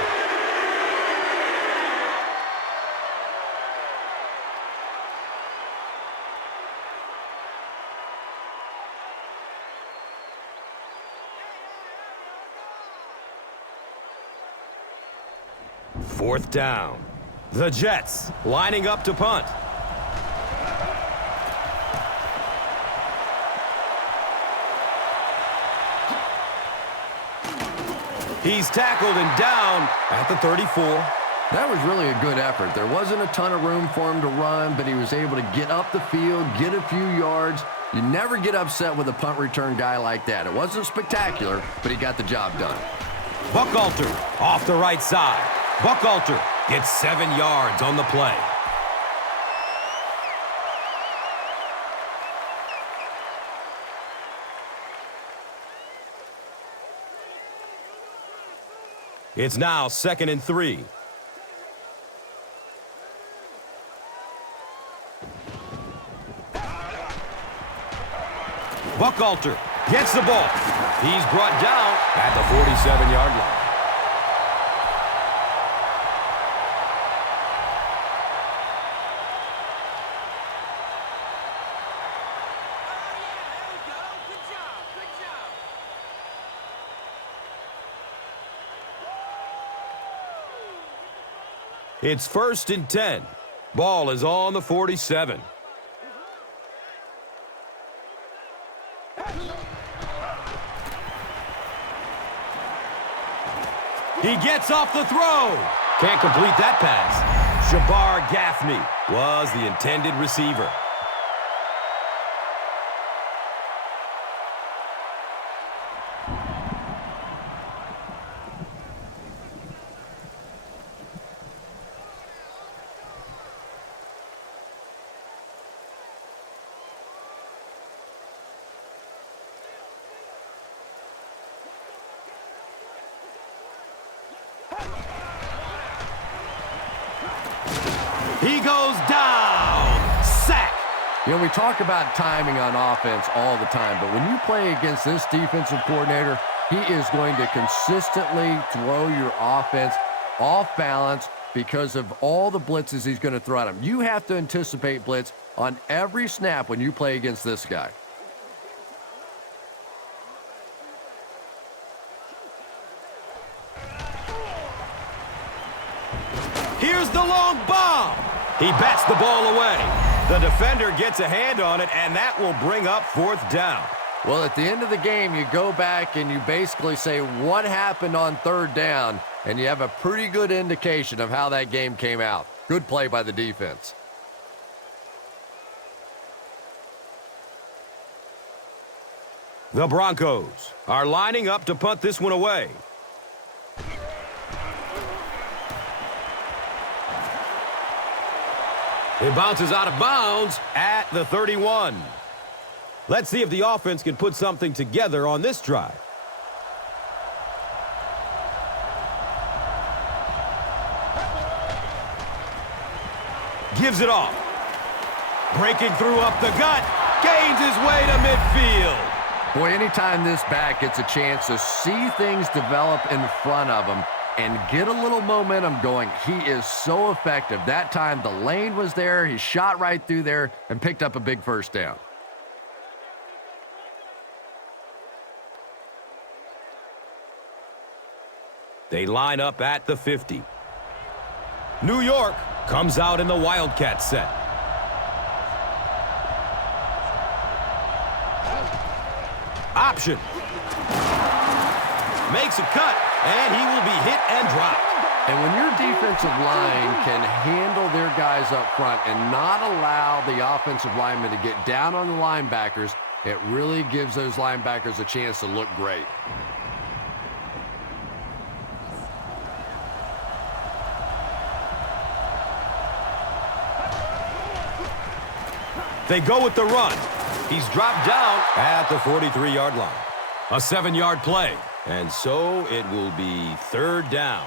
Fourth down. The Jets lining up to punt. He's tackled and down at the 34. That was really a good effort. There wasn't a ton of room for him to run, but he was able to get up the field, get a few yards. You never get upset with a punt return guy like that. It wasn't spectacular, but he got the job done. Buchalter off the right side. Buchalter gets 7 yards on the play. It's now 2nd and 3. Buchalter gets the ball. He's brought down at the 47-yard line. It's 1st and 10. Ball is on the 47. He gets off the throw. Can't complete that pass. Shabar Gaffney was the intended receiver. He goes down. Sack. You know, we talk about timing on offense all the time, but when you play against this defensive coordinator, he is going to consistently throw your offense off balance because of all the blitzes he's going to throw at him. You have to anticipate blitz on every snap when you play against this guy. Here's the long bomb. He bats the ball away. The defender gets a hand on it, and that will bring up 4th down. Well, at the end of the game, you go back and you basically say what happened on 3rd down, and you have a pretty good indication of how that game came out. Good play by the defense. The Broncos are lining up to punt this one away. It bounces out of bounds at the 31. Let's see if the offense can put something together on this drive. Gives it off. Breaking through up the gut. Gains his way to midfield. Boy, anytime this back gets a chance to see things develop in front of him and get a little momentum going, he is so effective. That time the lane was there. He shot right through there and picked up a big 1st down. They line up at the 50. New York comes out in the Wildcat set. Option. Makes a cut, and he will be hit and dropped. And when your defensive line can handle their guys up front and not allow the offensive linemen to get down on the linebackers, it really gives those linebackers a chance to look great. They go with the run. He's dropped down at the 43-yard line. A 7-yard play. And so it will be 3rd down.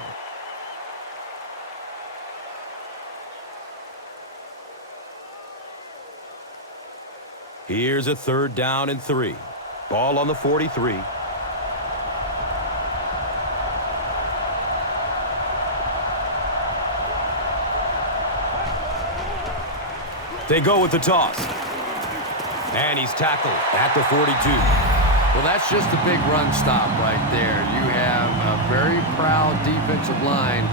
Here's a 3rd down and 3. Ball on the 43. They go with the toss. And he's tackled at the 42. Well, that's just a big run stop right there. You have a very proud defensive line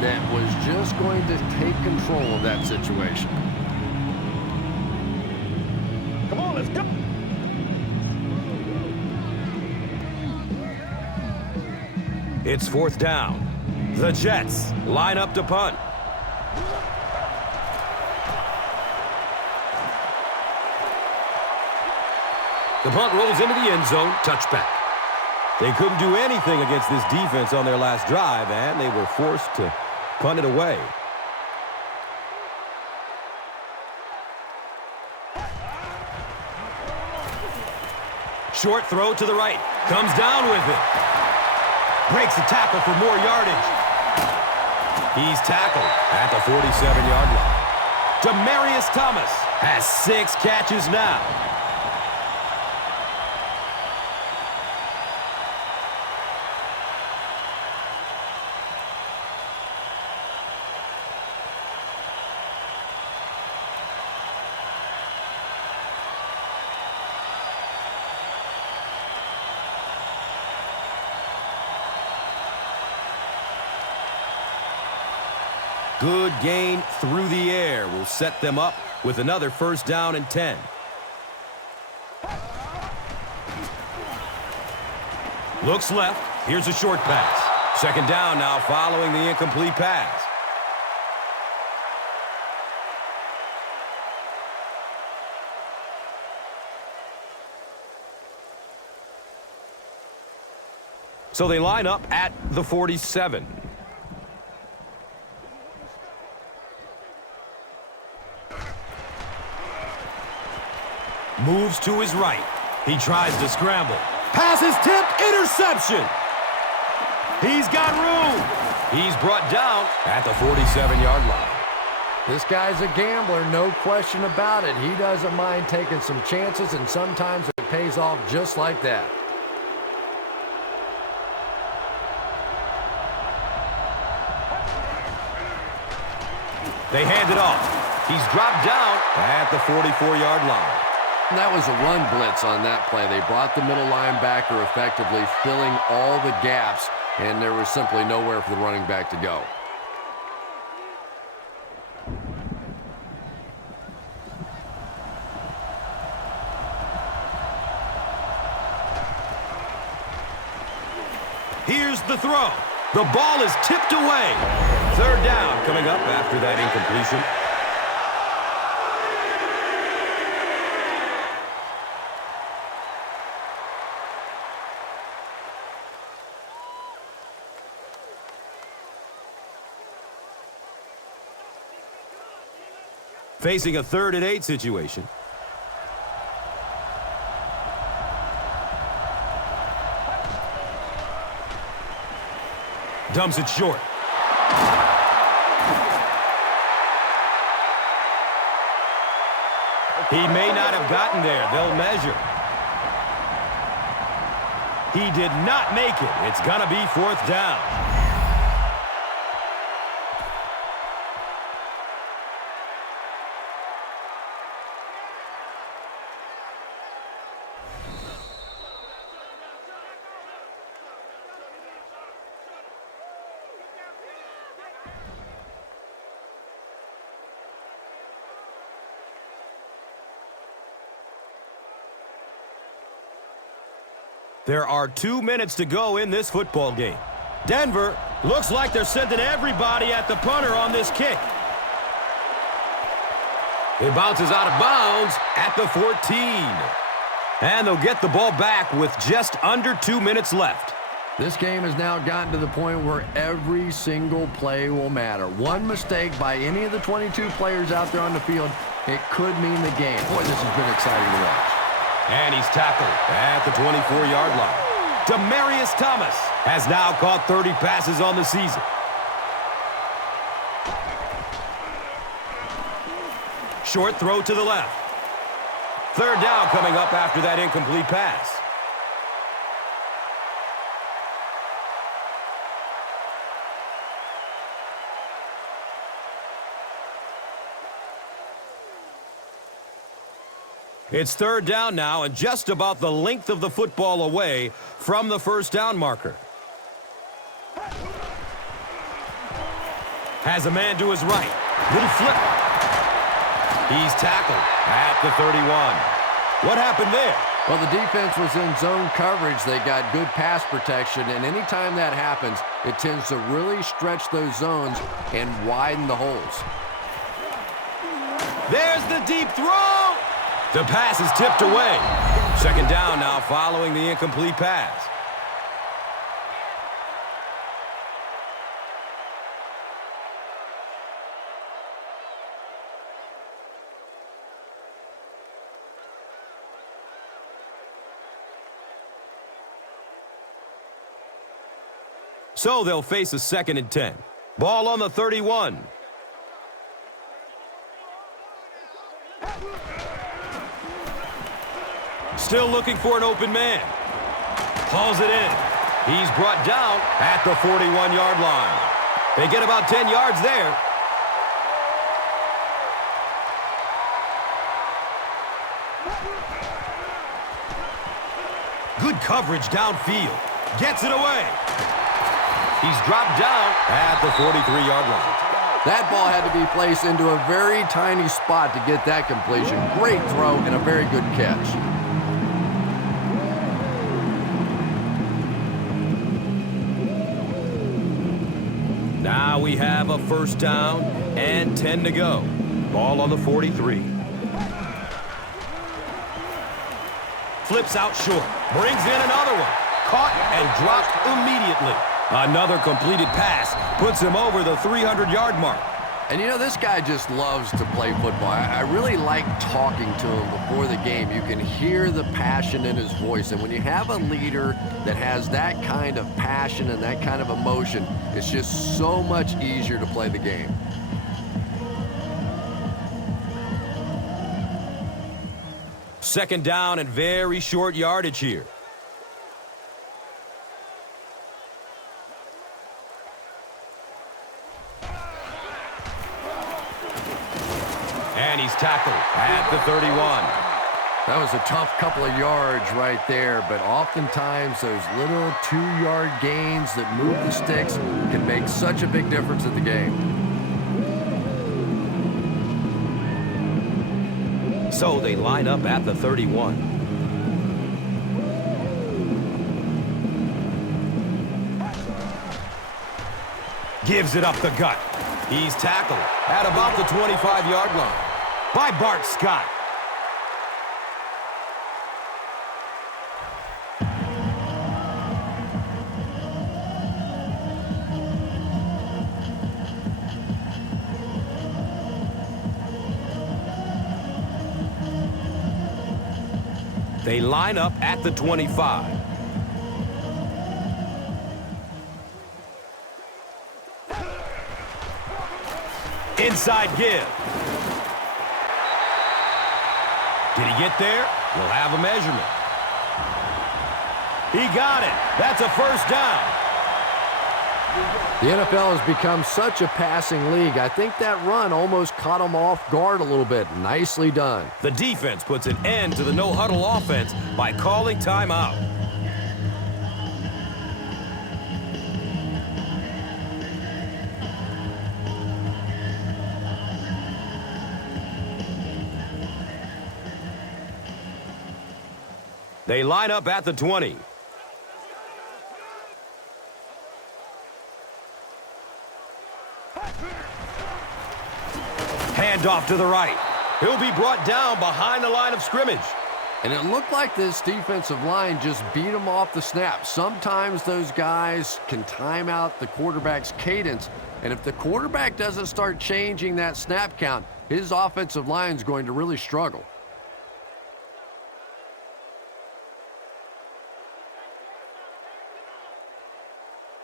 that was just going to take control of that situation. Come on, let's go. It's 4th down. The Jets line up to punt. The punt rolls into the end zone. Touchback. They couldn't do anything against this defense on their last drive, and they were forced to punt it away. Short throw to the right. Comes down with it. Breaks the tackle for more yardage. He's tackled at the 47-yard line. Demaryius Thomas has 6 catches now. Good gain through the air will set them up with another first down and 10. Looks left. Here's a short pass. Second down now following the incomplete pass. So they line up at the 47. Moves to his right. He tries to scramble. Pass is tipped. Interception. He's got room. He's brought down at the 47-yard line. This guy's a gambler, no question about it. He doesn't mind taking some chances, and sometimes it pays off just like that. They hand it off. He's dropped down at the 44-yard line. And that was a run blitz on that play. They brought the middle linebacker effectively filling all the gaps, and there was simply nowhere for the running back to go. Here's the throw. The ball is tipped away. Third down coming up after that incompletion. Facing a 3rd and 8 situation. Dumps it short. He may not have gotten there. They'll measure. He did not make it. It's going to be 4th down. There are 2 minutes to go in this football game. Denver looks like they're sending everybody at the punter on this kick. It bounces out of bounds at the 14. And they'll get the ball back with just under 2 minutes left. This game has now gotten to the point where every single play will matter. One mistake by any of the 22 players out there on the field, it could mean the game. Boy, this has been exciting to watch. And he's tackled at the 24-yard line. Demaryius Thomas has now caught 30 passes on the season. Short throw to the left. Third down coming up after that incomplete pass. It's 3rd down now and just about the length of the football away from the first down marker. Has a man to his right. Little flip. He's tackled at the 31. What happened there? Well, the defense was in zone coverage. They got good pass protection, and anytime that happens, it tends to really stretch those zones and widen the holes. There's the deep throw. The pass is tipped away. Second down now following the incomplete pass. So they'll face a 2nd and 10. Ball on the 31. Still looking for an open man. Hauls it in. He's brought down at the 41-yard line. They get about 10 yards there. Good coverage downfield. Gets it away. He's dropped down at the 43-yard line. That ball had to be placed into a very tiny spot to get that completion. Great throw and a very good catch. Now we have a 1st down and 10 to go. Ball on the 43. Flips out short. Brings in another one. Caught and dropped immediately. Another completed pass puts him over the 300-yard mark. And you know, this guy just loves to play football. I really like talking to him before the game. You can hear the passion in his voice. And when you have a leader that has that kind of passion and that kind of emotion, it's just so much easier to play the game. Second down and very short yardage here. And he's tackled at the 31. That was a tough couple of yards right there, but oftentimes those little 2-yard gains that move the sticks can make such a big difference in the game. So they line up at the 31. Gives it up the gut. He's tackled at about the 25-yard line by Bart Scott. They line up at the 25. Inside give. Did he get there? We'll have a measurement. He got it. That's a 1st down. The NFL has become such a passing league. I think that run almost caught him off guard a little bit. Nicely done. The defense puts an end to the no-huddle offense by calling timeout. They line up at the 20. Handoff to the right. He'll be brought down behind the line of scrimmage. And it looked like this defensive line just beat him off the snap. Sometimes those guys can time out the quarterback's cadence, and if the quarterback doesn't start changing that snap count, his offensive line is going to really struggle.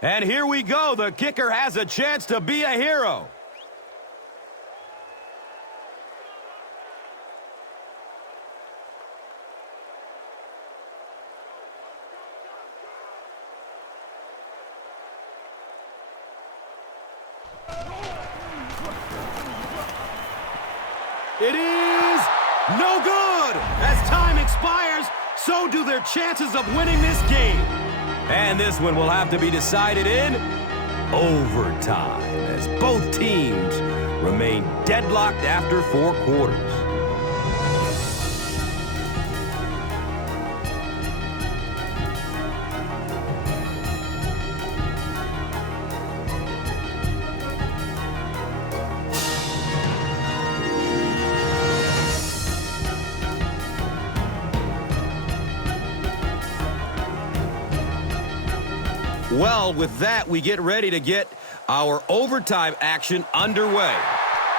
And here we go. The kicker has a chance to be a hero. It is no good. As time expires, so do their chances of winning this game. And this one will have to be decided in overtime as both teams remain deadlocked after 4 quarters. Well, with that, we get ready to get our overtime action underway.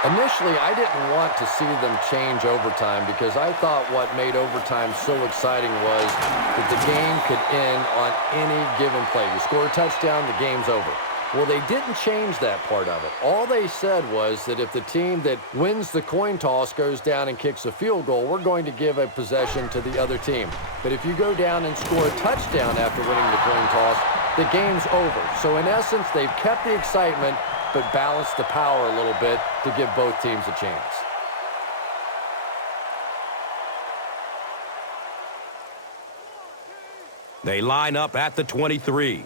Initially, I didn't want to see them change overtime because I thought what made overtime so exciting was that the game could end on any given play. You score a touchdown, the game's over. Well, they didn't change that part of it. All they said was that if the team that wins the coin toss goes down and kicks a field goal, we're going to give a possession to the other team. But if you go down and score a touchdown after winning the coin toss, the game's over. So in essence, they've kept the excitement but balanced the power a little bit to give both teams a chance. They line up at the 23.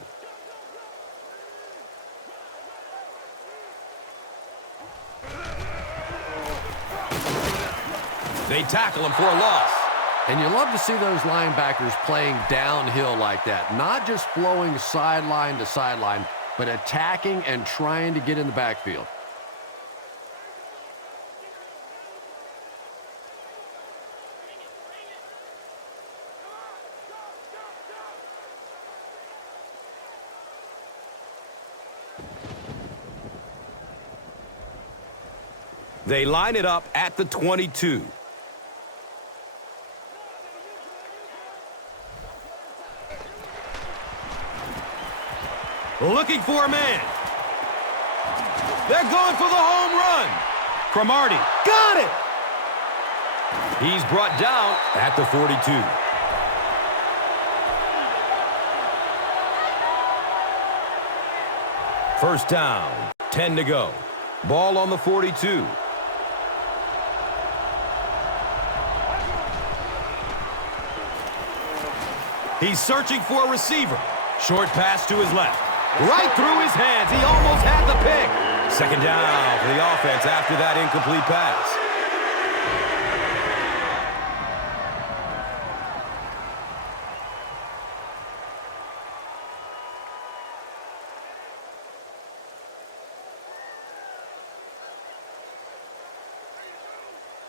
They tackle him for a loss. And you love to see those linebackers playing downhill like that, not just flowing sideline to sideline, but attacking and trying to get in the backfield. They line it up at the 22. Looking for a man. They're going for the home run. Cromartie. Got it! He's brought down at the 42. First down, 10 to go. Ball on the 42. He's searching for a receiver. Short pass to his left. Right through his hands. He almost had the pick. Second down for the offense after that incomplete pass.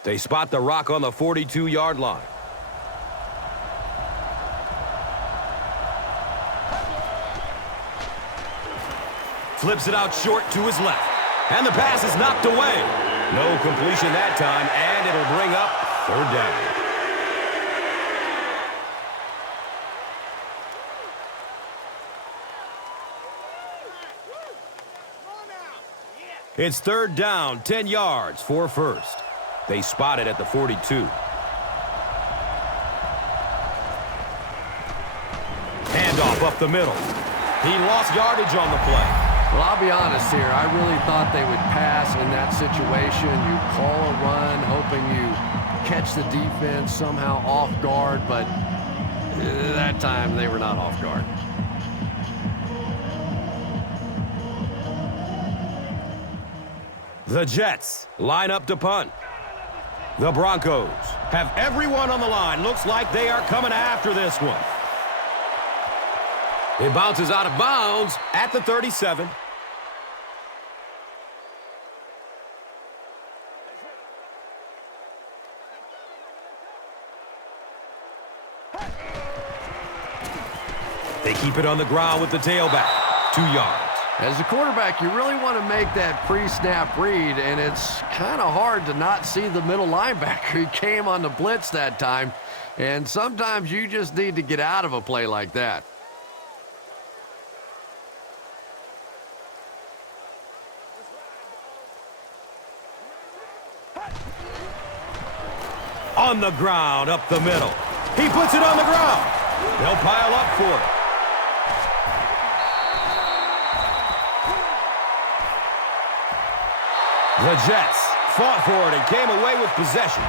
They spot the rock on the 42-yard line. Flips it out short to his left. And the pass is knocked away. No completion that time, and it'll bring up third down. It's third down, 10 yards for first. They spot it at the 42. Handoff up the middle. He lost yardage on the play. Well, I'll be honest here. I really thought they would pass in that situation. You call a run, hoping you catch the defense somehow off guard, but that time they were not off guard. The Jets line up to punt. The Broncos have everyone on the line. Looks like they are coming after this one. It bounces out of bounds at the 37. They keep it on the ground with the tailback. 2 yards. As a quarterback, you really want to make that pre-snap read, and it's kind of hard to not see the middle linebacker. He came on the blitz that time, and sometimes you just need to get out of a play like that. On the ground, up the middle. He puts it on the ground. They'll pile up for it. The Jets fought for it and came away with possession.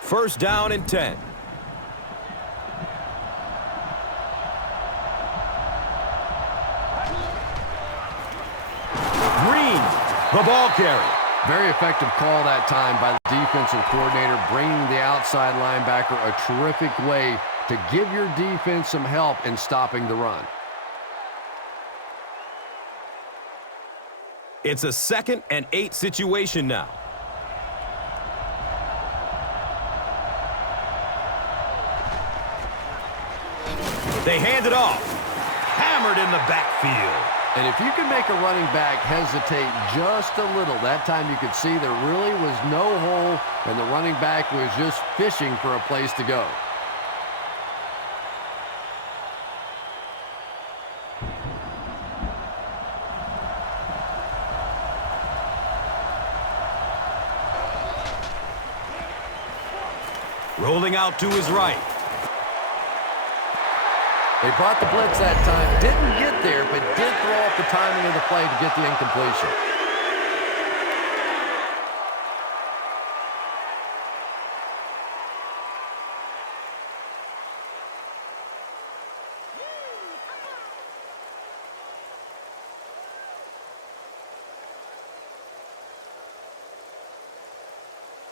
First down and 10. Green, the ball carrier. Very effective call that time by the defensive coordinator, bringing the outside linebacker a terrific way to give your defense some help in stopping the run. It's a 2nd and 8 situation now. They hand it off. Hammered in the backfield. And if you can make a running back hesitate just a little, that time you could see there really was no hole, and the running back was just fishing for a place to go. Rolling out to his right. They brought the blitz that time. Didn't get there, but did throw off the timing of the play to get the incompletion.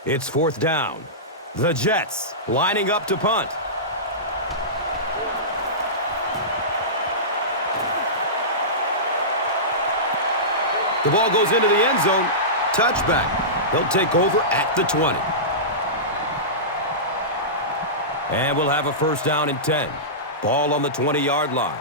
It's 4th down. The Jets lining up to punt. The ball goes into the end zone. Touchback. They'll take over at the 20. And we'll have a 1st down and 10. Ball on the 20-yard line.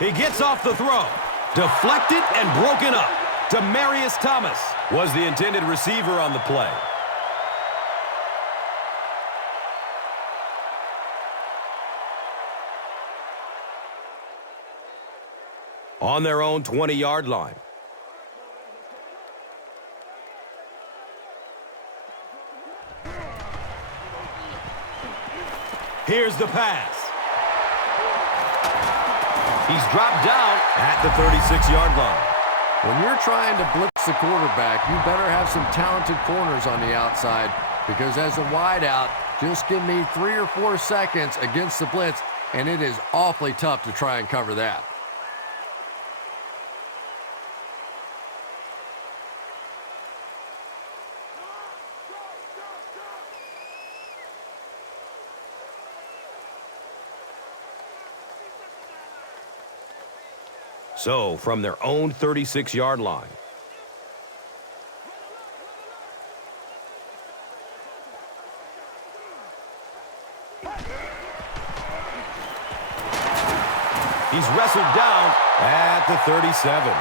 He gets off the throw. Deflected and broken up. Demaryius Thomas was the intended receiver on the play. On their own 20-yard line. Here's the pass. He's dropped down at the 36-yard line. When you're trying to blitz the quarterback, you better have some talented corners on the outside, because as a wideout, just give me 3 or 4 seconds against the blitz, and it is awfully tough to try and cover that. So, from their own 36-yard line. He's wrestled down at the 37.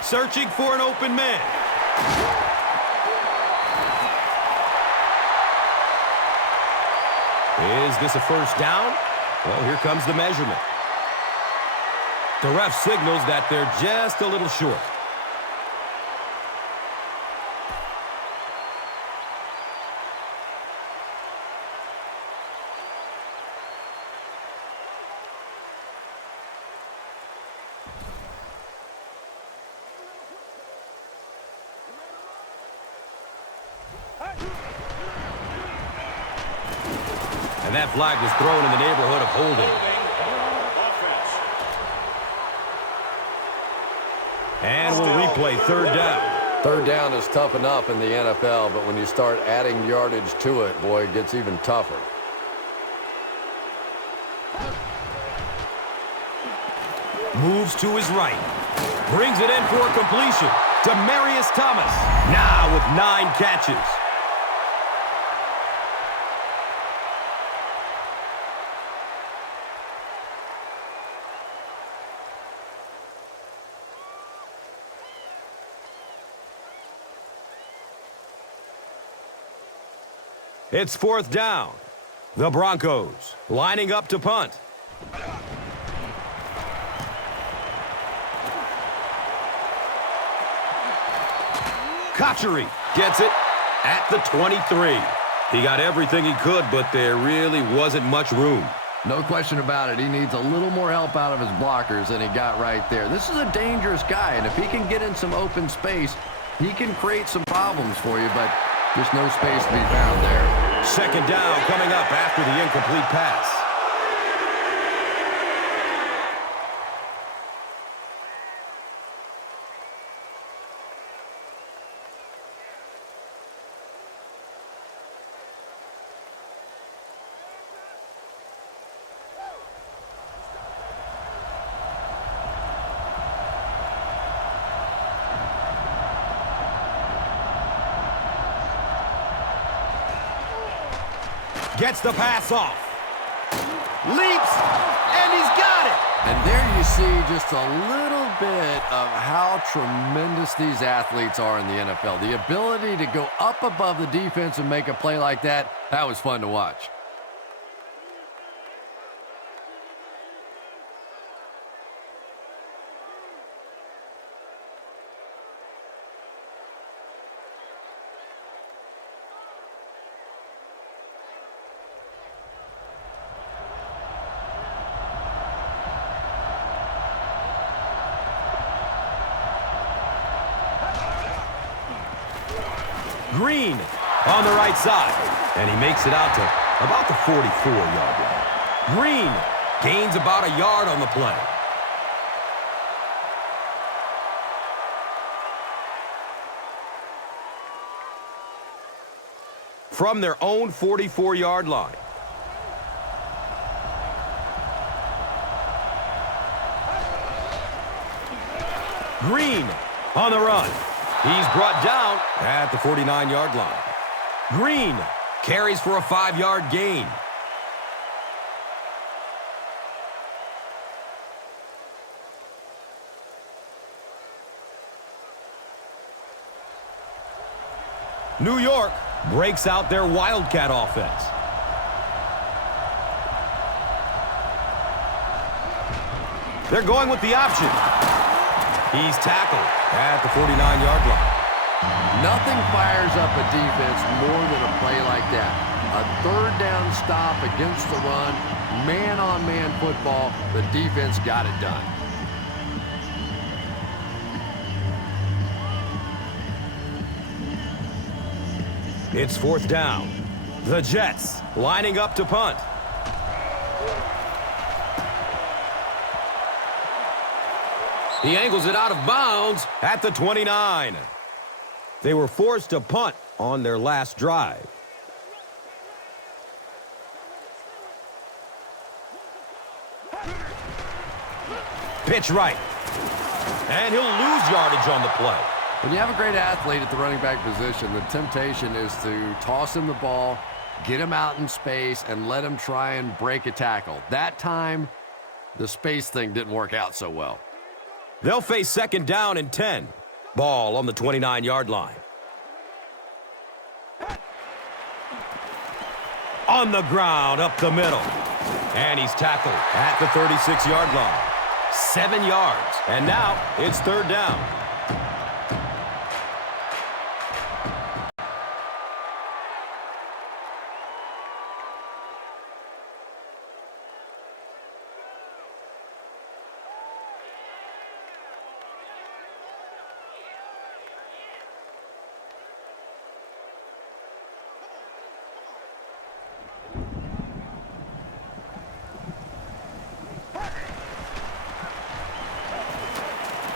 Searching for an open man. Is this a 1st down? Well, here comes the measurement. The ref signals that they're just a little short. And that flag was thrown in the neighborhood of holding. And we'll replay 3rd down. 3rd down is tough enough in the NFL, but when you start adding yardage to it, boy, it gets even tougher. Moves to his right. Brings it in for a completion. Demaryius Thomas now with 9 catches. It's 4th down. The Broncos lining up to punt. Kotchery gets it at the 23. He got everything he could, but there really wasn't much room. No question about it. He needs a little more help out of his blockers than he got right there. This is a dangerous guy, and if he can get in some open space, He can create some problems for you, but just no space to be found there. Second down coming up after the incomplete pass. Gets the pass off. Leaps, and he's got it. And there you see just a little bit of how tremendous these athletes are in the NFL. The ability to go up above the defense and make a play like that, that was fun to watch. Green on the right side, and he makes it out to about the 44-yard line. Green gains about a yard on the play. From their own 44-yard line. Green on the run. He's brought down at the 49-yard line. Green carries for a 5-yard gain. New York breaks out their Wildcat offense. They're going with the option. He's tackled at the 49-yard line. Nothing fires up a defense more than a play like that. A third down stop against the run, man-on-man football, the defense got it done. It's fourth down. The Jets lining up to punt. He angles it out of bounds at the 29. They were forced to punt on their last drive. Pitch right. And he'll lose yardage on the play. When you have a great athlete at the running back position, the temptation is to toss him the ball, get him out in space, and let him try and break a tackle. That time, the space thing didn't work out so well. They'll face second down and 10. Ball on the 29-yard line. On the ground, up the middle. And he's tackled at the 36-yard line. 7 yards. And now it's third down.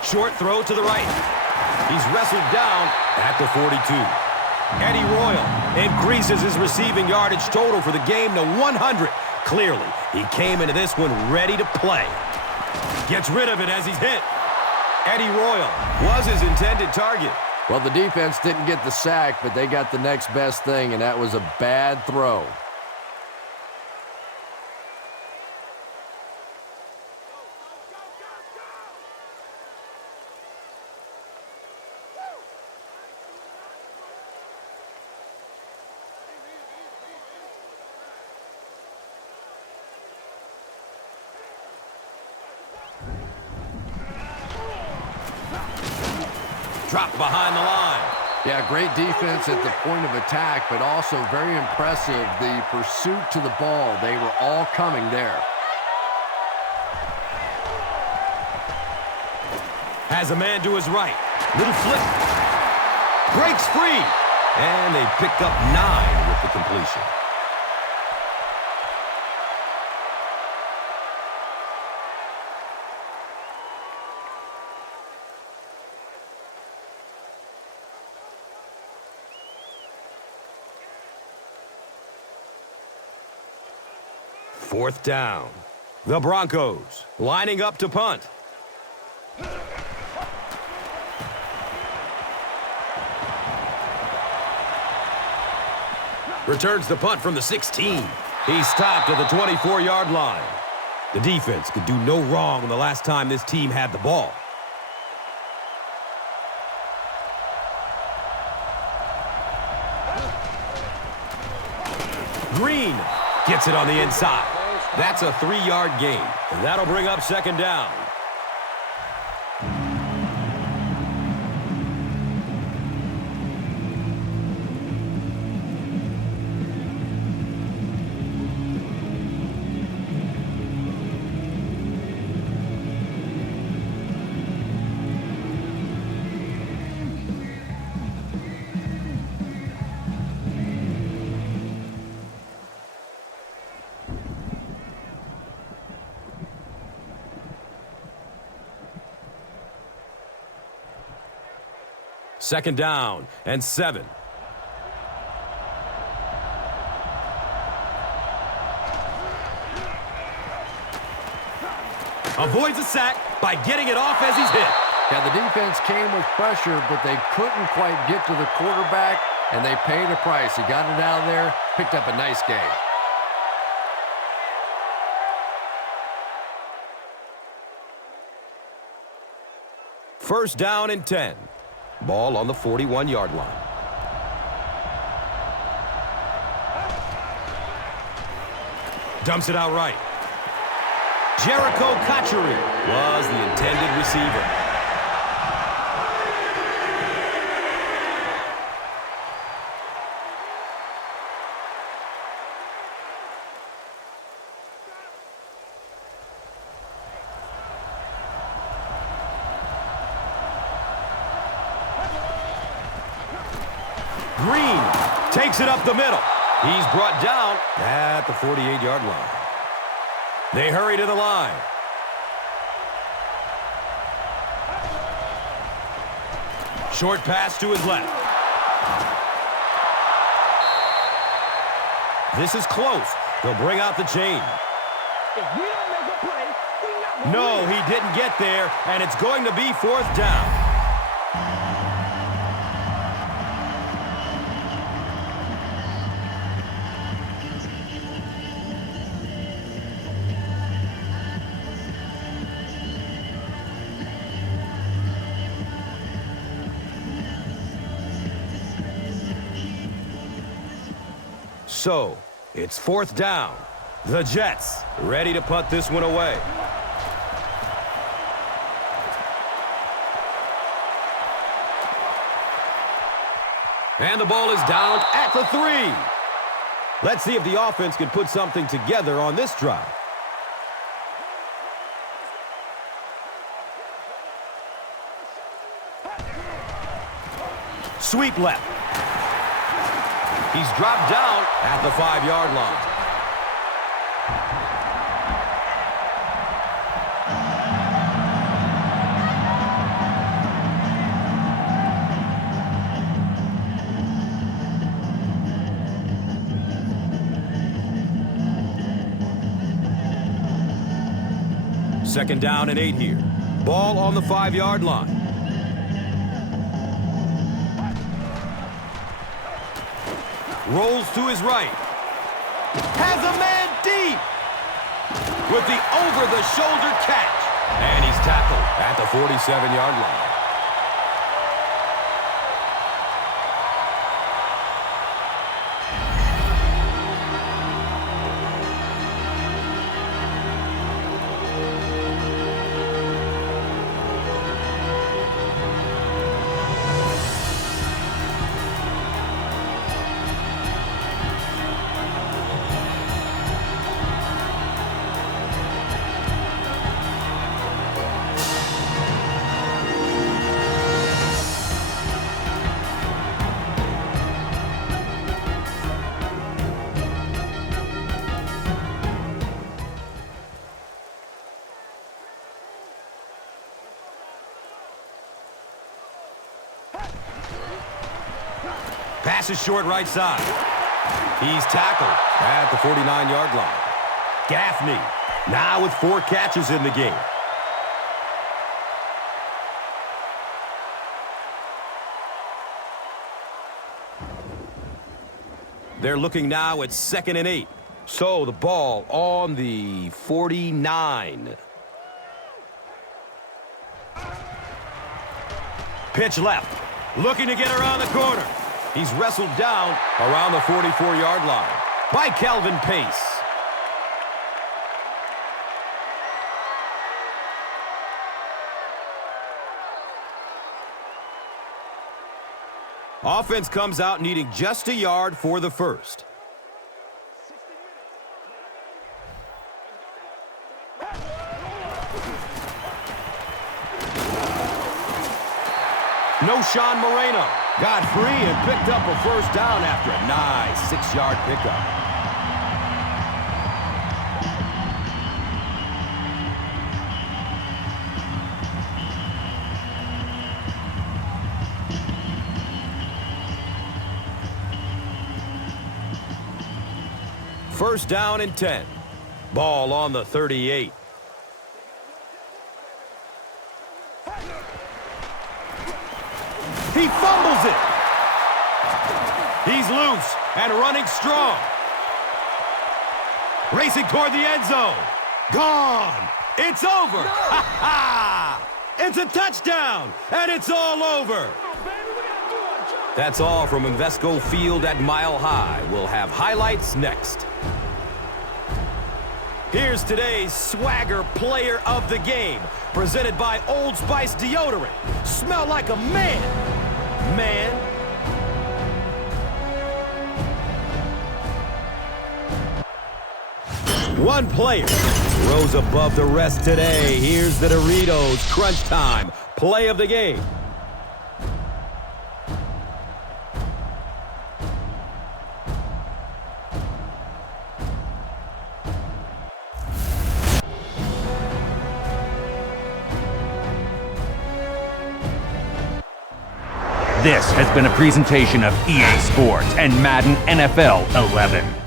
Short throw to the right. He's wrestled down at the 42. Eddie Royal increases his receiving yardage total for the game to 100. Clearly, he came into this one ready to play. Gets rid of it as he's hit. Eddie Royal was his intended target. Well, the defense didn't get the sack, but they got the next best thing, and that was a bad throw. Dropped behind the line. Yeah, great defense at the point of attack, but also very impressive, the pursuit to the ball. They were all coming there. Has a man to his right. Little flip. breaks free. And they pick up 9 with the completion. Fourth down. The Broncos lining up to punt. Returns the punt from the 16. He's stopped at the 24-yard line. The defense could do no wrong the last time this team had the ball. Green gets it on the inside. That's a 3-yard gain, and that'll bring up second down. Second down and 7. Avoids a sack by getting it off as he's hit. Yeah, the defense came with pressure, but they couldn't quite get to the quarterback, and they paid a price. He got it out of there, picked up a nice gain. First down and 10. Ball on the 41-yard line. Dumps it out right. Jericho Cotchery was the intended receiver. Green takes it up the middle. He's brought down at the 48-yard line. They hurry to the line. Short pass to his left. This is close. They'll bring out the chain. If we don't make a play, we're not gonna No, win. he didn't get there, and it's going to be fourth down. So, it's fourth down. The Jets ready to punt this one away. And the ball is down at the 3. Let's see if the offense can put something together on this drive. Sweep left. He's dropped down at the 5-yard line. Second down and 8 here. Ball on the 5-yard line. Rolls to his right. Has a man deep. With the over-the-shoulder catch. And he's tackled at the 47-yard line. Pass is short right side. He's tackled at the 49-yard line. Gaffney now with 4 catches in the game. They're looking now at 2nd and 8. So the ball on the 49. Pitch left. Looking to get around the corner. He's wrestled down around the 44-yard line by Calvin Pace. Offense comes out needing just a yard for the first. No Sean Moreno. Got free and picked up a first down after a nice 6-yard pickup. First down and 10. Ball on the 38. He fumbles it. He's loose and running strong. Racing toward the end zone. Gone. It's over. Ha ha! It's a touchdown, and it's all over. That's all from Invesco Field at Mile High. We'll have highlights next. Here's today's Swagger Player of the Game, presented by Old Spice Deodorant. Smell like a man. Man. One player rose above the rest today. Here's the Doritos Crunch Time Play of the Game. This has been a presentation of EA Sports and Madden NFL 11.